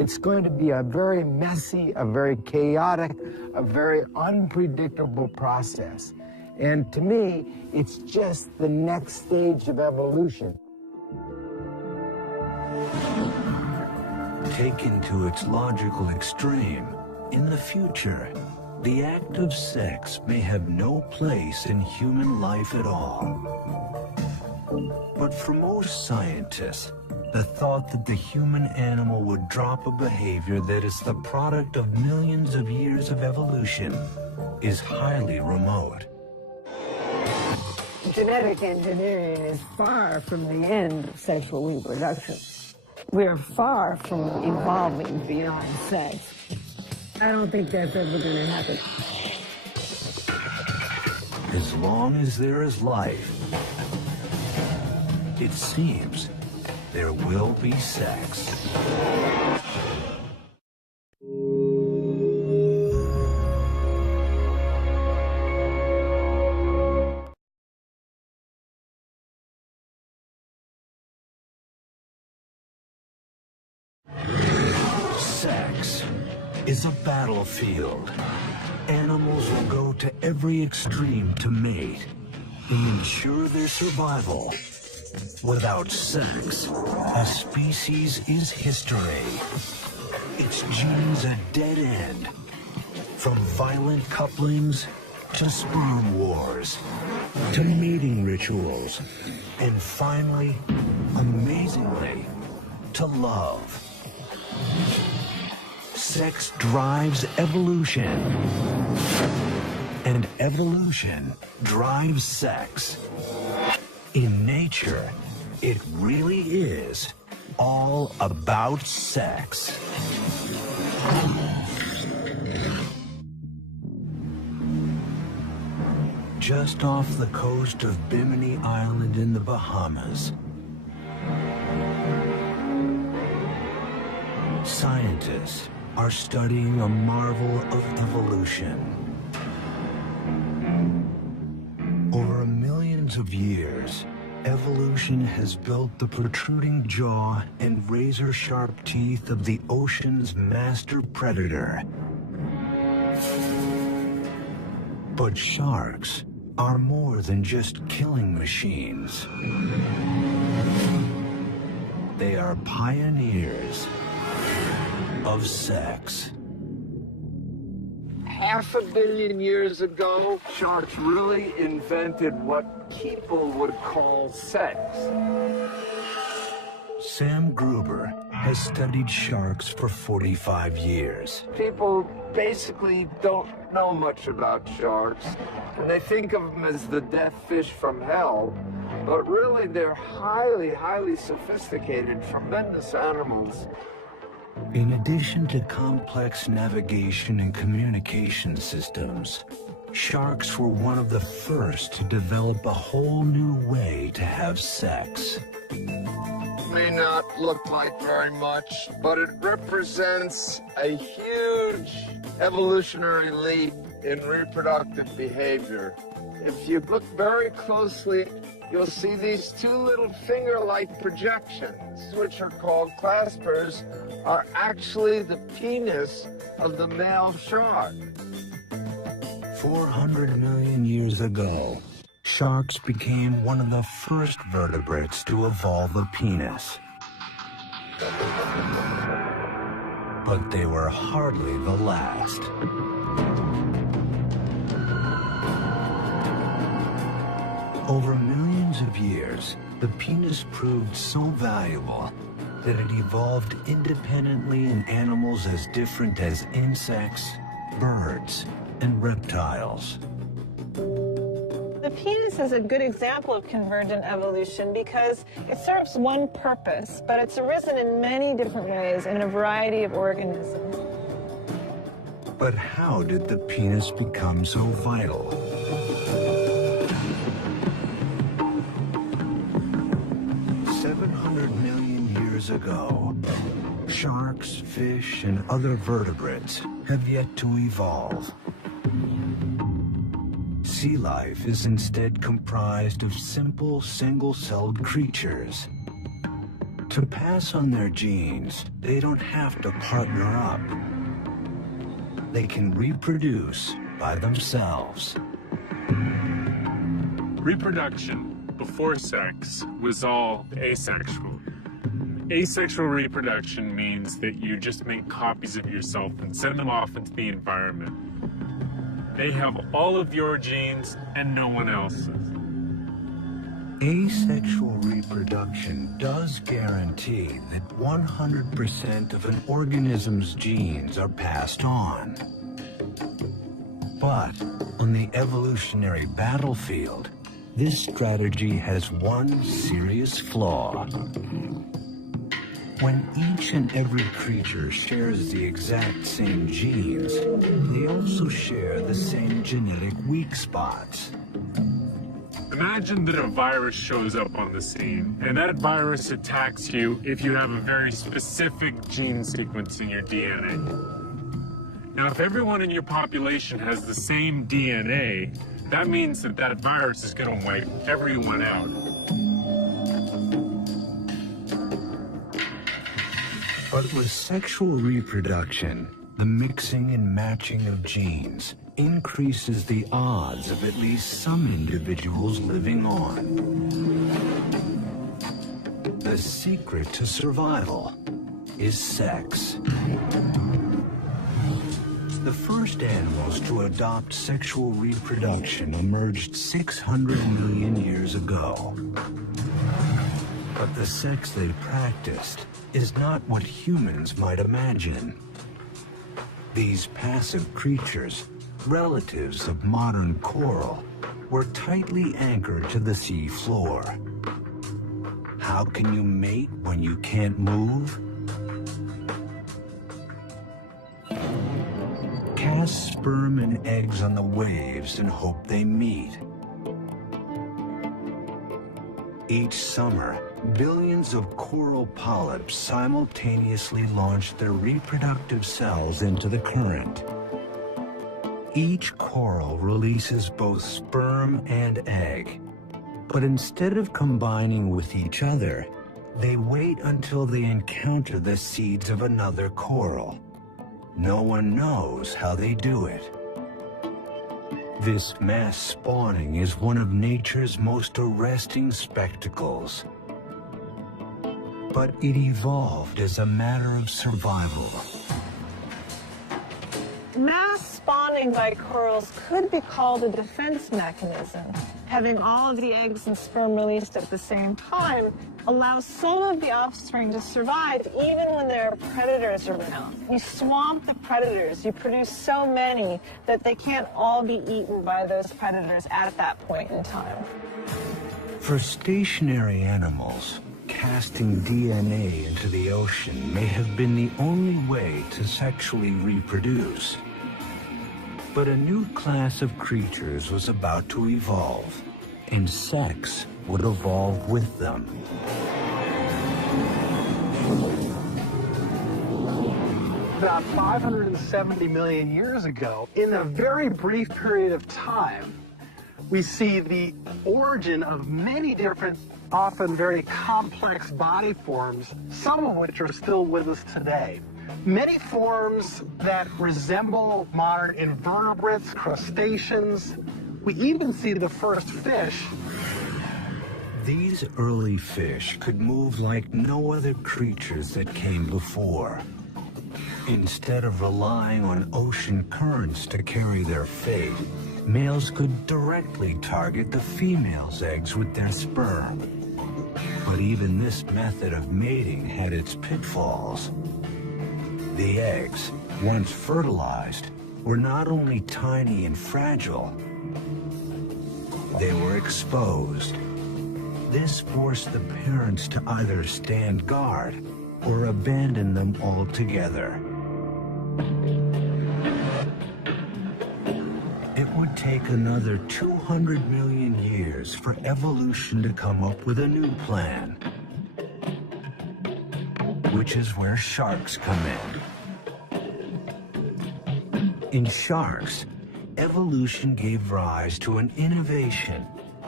It's going to be a very messy, a very chaotic, a very unpredictable process. And to me, it's just the next stage of evolution. Taken to its logical extreme, in the future, the act of sex may have no place in human life at all. But for most scientists, the thought that the human animal would drop a behavior that is the product of millions of years of evolution is highly remote. Genetic engineering is far from the end of sexual reproduction. We are far from evolving beyond sex. I don't think that's ever going to happen. As long as there is life, it seems there will be sex. Sex is a battlefield. Animals will go to every extreme to mate. They ensure their survival. Without sex, a species is history. Its genes a dead end. From violent couplings to sperm wars, to mating rituals, and finally, amazingly, to love. Sex drives evolution, and evolution drives sex. In nature, it really is all about sex. Just off the coast of Bimini Island in the Bahamas, scientists are studying a marvel of evolution. Over millions of years, evolution has built the protruding jaw and razor-sharp teeth of the ocean's master predator. But sharks are more than just killing machines. They are pioneers of sex. 500 million years ago, sharks really invented what people would call sex. Sam Gruber has studied sharks for 45 years. People basically don't know much about sharks, and they think of them as the death fish from hell, but really they're highly, highly sophisticated, tremendous animals. In addition to complex navigation and communication systems, sharks were one of the first to develop a whole new way to have sex. May not look like very much, but it represents a huge evolutionary leap in reproductive behavior. If you look very closely, you'll see these two little finger-like projections, which are called claspers, are actually the penis of the male shark. 400 million years ago, sharks became one of the first vertebrates to evolve a penis. But they were hardly the last. Over millions of years, the penis proved so valuable that it evolved independently in animals as different as insects, birds, and reptiles. The penis is a good example of convergent evolution because it serves one purpose, but it's arisen in many different ways in a variety of organisms. But how did the penis become so vital? Ago, sharks, fish, and other vertebrates have yet to evolve. Sea life is instead comprised of simple, single-celled creatures. To pass on their genes, they don't have to partner up. They can reproduce by themselves. Reproduction before sex was all asexual. Asexual reproduction means that you just make copies of yourself and send them off into the environment. They have all of your genes and no one else's. Asexual reproduction does guarantee that 100% of an organism's genes are passed on. But on the evolutionary battlefield, this strategy has one serious flaw. When each and every creature shares the exact same genes, they also share the same genetic weak spots. Imagine that a virus shows up on the scene, and that virus attacks you if you have a very specific gene sequence in your DNA. Now, if everyone in your population has the same DNA, that means that that virus is going to wipe everyone out. But with sexual reproduction, the mixing and matching of genes increases the odds of at least some individuals living on. The secret to survival is sex. The first animals to adopt sexual reproduction emerged 600 million years ago. But the sex they practiced is not what humans might imagine. These passive creatures, relatives of modern coral, were tightly anchored to the sea floor. How can you mate when you can't move? Cast sperm and eggs on the waves and hope they meet. Each summer, billions of coral polyps simultaneously launch their reproductive cells into the current. Each coral releases both sperm and egg, but instead of combining with each other, they wait until they encounter the seeds of another coral. No one knows how they do it. This mass spawning is one of nature's most arresting spectacles. But it evolved as a matter of survival. Mass spawning by corals could be called a defense mechanism. Having all of the eggs and sperm released at the same time allows some of the offspring to survive even when there are predators around. You swamp the predators. You produce so many that they can't all be eaten by those predators at that point in time. For stationary animals, casting DNA into the ocean may have been the only way to sexually reproduce. But a new class of creatures was about to evolve, and sex would evolve with them. About 570 million years ago, in a very brief period of time, we see the origin of many different, often very complex body forms, some of which are still with us today. Many forms that resemble modern invertebrates, crustaceans. We even see the first fish. These early fish could move like no other creatures that came before. Instead of relying on ocean currents to carry their fate, males could directly target the female's eggs with their sperm. But even this method of mating had its pitfalls. The eggs, once fertilized, were not only tiny and fragile, they were exposed. This forced the parents to either stand guard or abandon them altogether. It would take another 200 million years for evolution to come up with a new plan, which is where sharks come in. In sharks, evolution gave rise to an innovation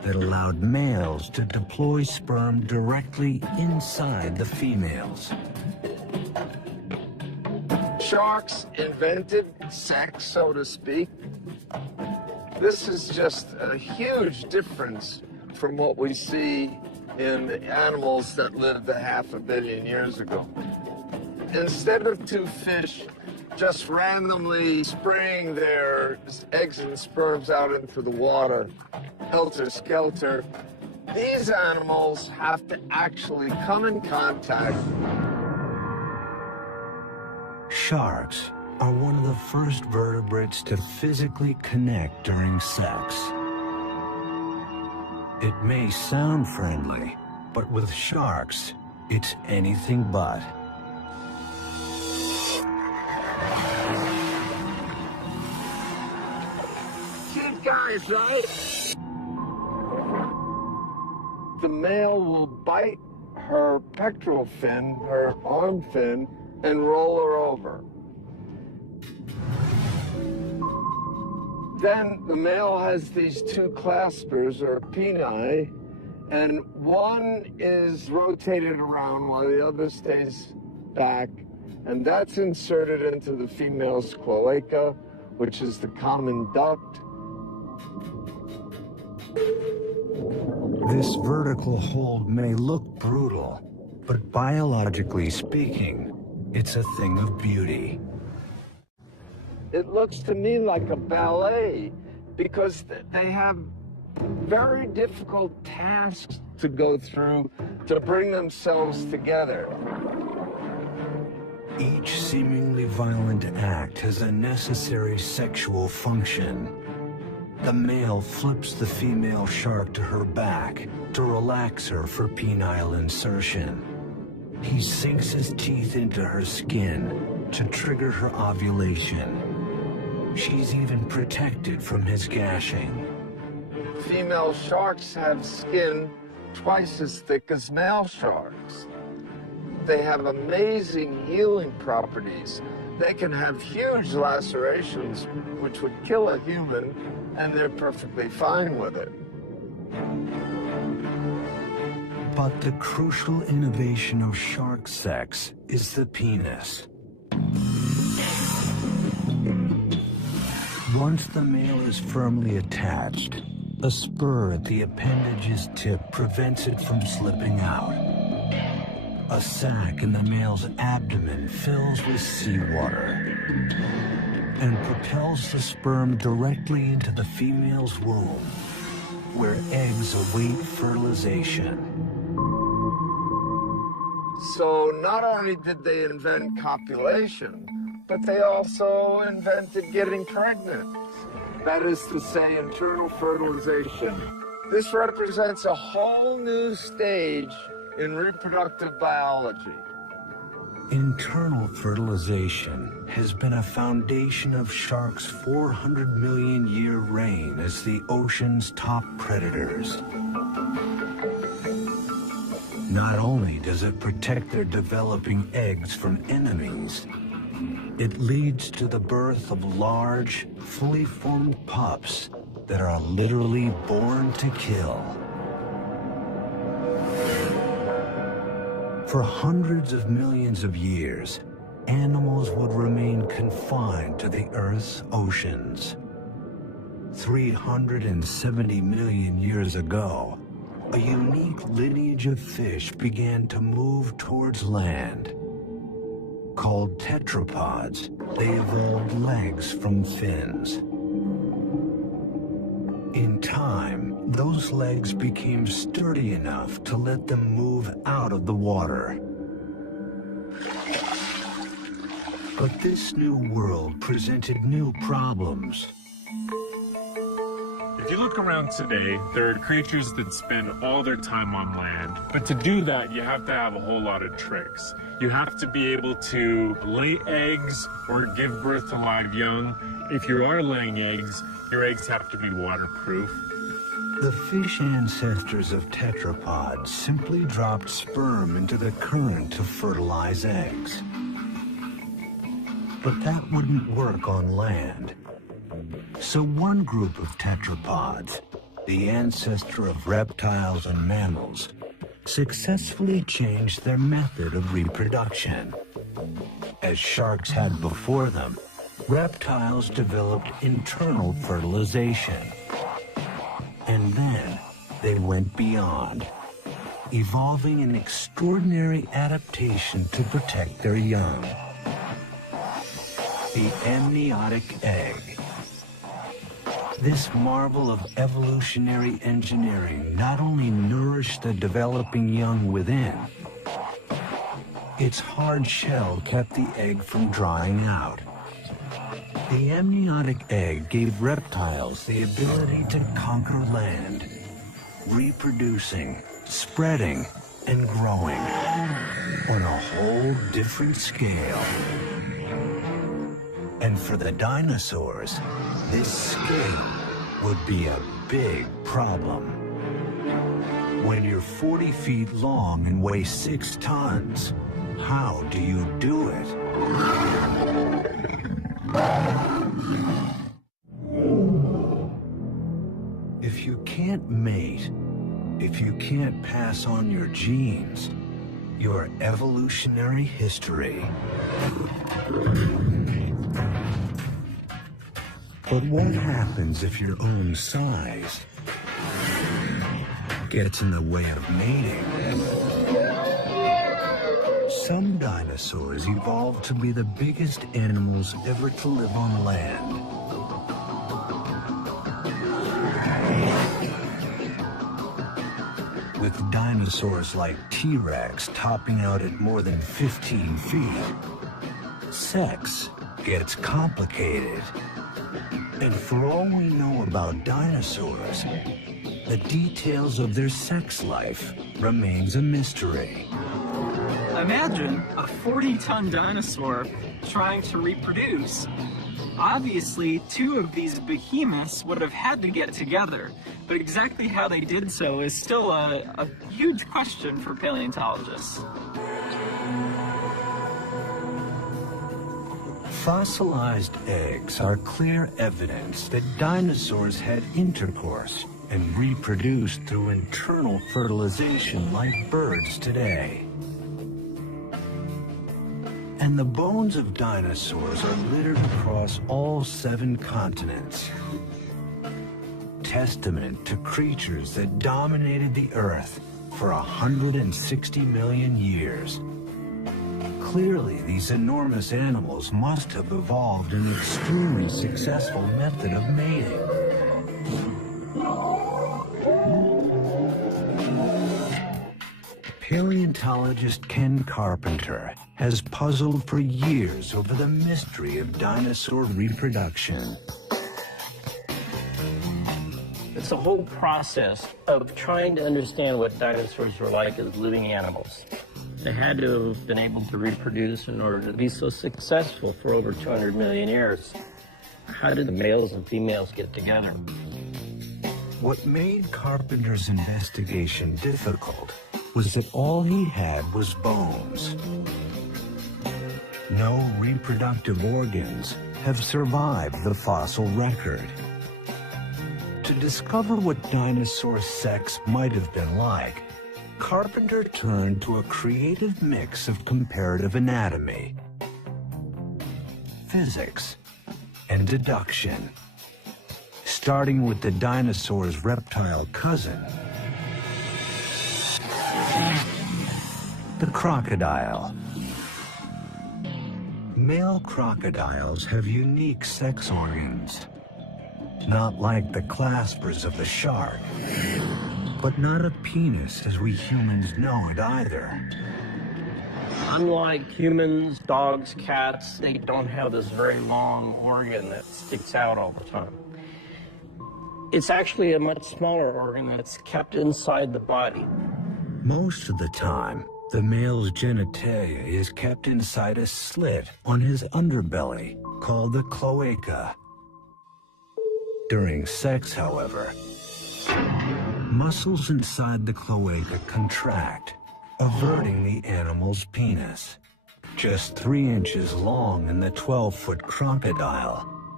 that allowed males to deploy sperm directly inside the females. Sharks invented sex, so to speak. This is just a huge difference from what we see in animals that lived 500 million years ago. Instead of two fish just randomly spraying their eggs and sperms out into the water, helter-skelter, these animals have to actually come in contact. Sharks are one of the first vertebrates to physically connect during sex. It may sound friendly, but with sharks, it's anything but. Cute guys, right? The male will bite her pectoral fin, her arm fin, and roll her over. Then the male has these two claspers, or peni, and one is rotated around while the other stays back, and that's inserted into the female's cloaca, which is the common duct. This vertical hold may look brutal, but biologically speaking, it's a thing of beauty. It looks to me like a ballet because they have very difficult tasks to go through to bring themselves together. Each seemingly violent act has a necessary sexual function. The male flips the female shark to her back to relax her for penile insertion. He sinks his teeth into her skin to trigger her ovulation. She's even protected from his gashing. Female sharks have skin twice as thick as male sharks. They have amazing healing properties. They can have huge lacerations, which would kill a human, and they're perfectly fine with it. But the crucial innovation of shark sex is the penis. Once the male is firmly attached, a spur at the appendage's tip prevents it from slipping out. A sac in the male's abdomen fills with seawater and propels the sperm directly into the female's womb, where eggs await fertilization. So not only did they invent copulation, but they also invented getting pregnant. That is to say, internal fertilization. This represents a whole new stage in reproductive biology. Internal fertilization has been a foundation of sharks' 400 million year reign as the ocean's top predators. Not only does it protect their developing eggs from enemies, it leads to the birth of large, fully formed pups that are literally born to kill. For hundreds of millions of years, animals would remain confined to the Earth's oceans. 370 million years ago, a unique lineage of fish began to move towards land. Called tetrapods, they evolved legs from fins. In time, those legs became sturdy enough to let them move out of the water. But this new world presented new problems. If you look around today, there are creatures that spend all their time on land. But to do that, you have to have a whole lot of tricks. You have to be able to lay eggs or give birth to live young. If you are laying eggs, your eggs have to be waterproof. The fish ancestors of tetrapods simply dropped sperm into the current to fertilize eggs. But that wouldn't work on land. So one group of tetrapods, the ancestor of reptiles and mammals, successfully changed their method of reproduction. As sharks had before them, reptiles developed internal fertilization. And then they went beyond, evolving an extraordinary adaptation to protect their young. The amniotic egg. This marvel of evolutionary engineering not only nourished the developing young within, its hard shell kept the egg from drying out. The amniotic egg gave reptiles the ability to conquer land, reproducing, spreading, and growing on a whole different scale. And for the dinosaurs, this scale would be a big problem. When you're 40 feet long and weigh 6 tons, how do you do it? If you can't mate, if you can't pass on your genes, your evolutionary history. But what happens if your own size gets in the way of mating? Some dinosaurs evolved to be the biggest animals ever to live on land. With dinosaurs like T-Rex topping out at more than 15 feet, sex gets complicated. And for all we know about dinosaurs, the details of their sex life remains a mystery. Imagine a 40-ton dinosaur trying to reproduce. Obviously, two of these behemoths would have had to get together, but exactly how they did so is still a huge question for paleontologists. Fossilized eggs are clear evidence that dinosaurs had intercourse and reproduced through internal fertilization like birds today. And the bones of dinosaurs are littered across all 7 continents. Testament to creatures that dominated the Earth for 160 million years. Clearly, these enormous animals must have evolved an extremely successful method of mating. Paleontologist Ken Carpenter has puzzled for years over the mystery of dinosaur reproduction. It's a whole process of trying to understand what dinosaurs were like as living animals. They had to have been able to reproduce in order to be so successful for over 200 million years. How did the males and females get together? What made Carpenter's investigation difficult was that all he had was bones. No reproductive organs have survived the fossil record. To discover what dinosaur sex might have been like, Carpenter turned to a creative mix of comparative anatomy, physics, and deduction. Starting with the dinosaur's reptile cousin, the crocodile. Male crocodiles have unique sex organs, not like the claspers of the shark, but not a penis as we humans know it either. Unlike humans, dogs, cats, they don't have this very long organ that sticks out all the time. It's actually a much smaller organ that's kept inside the body. Most of the time, the male's genitalia is kept inside a slit on his underbelly called the cloaca. During sex, however, muscles inside the cloaca contract, averting the animal's penis. Just 3 inches long in the 12-foot crocodile,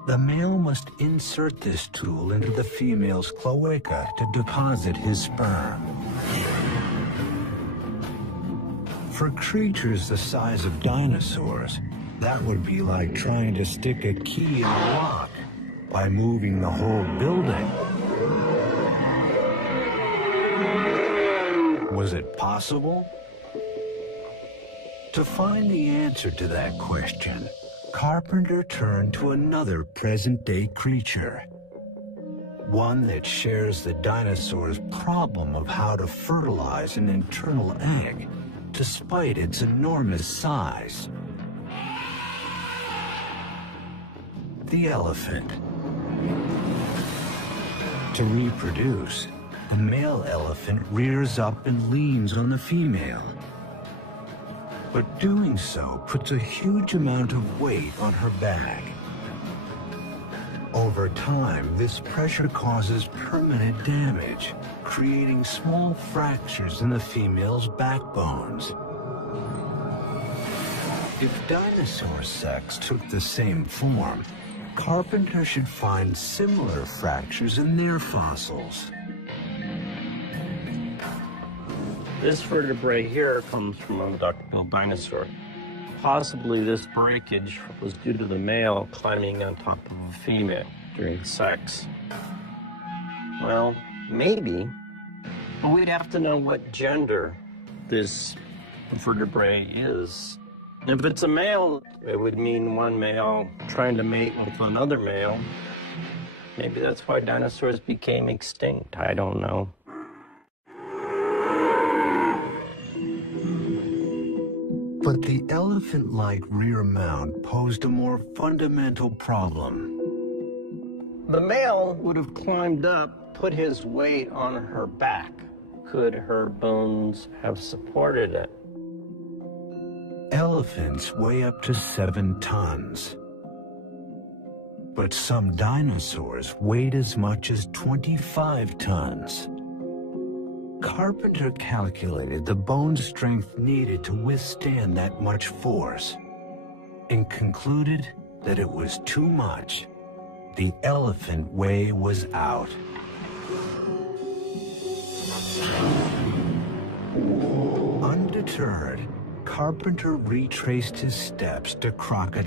The male must insert this tool into the female's cloaca to deposit his sperm. For creatures the size of dinosaurs, that would be like trying to stick a key in a lock by moving the whole building. Was it possible? To find the answer to that question, Carpenter turned to another present-day creature. One that shares the dinosaur's problem of how to fertilize an internal egg, despite its enormous size. The elephant. To reproduce, the male elephant rears up and leans on the female. But doing so puts a huge amount of weight on her back. Over time, this pressure causes permanent damage, creating small fractures in the female's backbones. If dinosaur sex took the same form, Carpenter should find similar fractures in their fossils. This vertebrae here comes from a duck-billed dinosaur. Possibly this breakage was due to the male climbing on top of a female during sex. Well, maybe, but we'd have to know what gender this vertebrae is. If it's a male, it would mean one male trying to mate with another male. Maybe that's why dinosaurs became extinct. I don't know. But the elephant-like rear mount posed a more fundamental problem. The male would have climbed up, put his weight on her back. Could her bones have supported it? Elephants weigh up to 7 tons. But some dinosaurs weighed as much as 25 tons. Carpenter calculated the bone strength needed to withstand that much force and concluded that it was too much. The elephant way was out. Undeterred, Carpenter retraced his steps to crocodile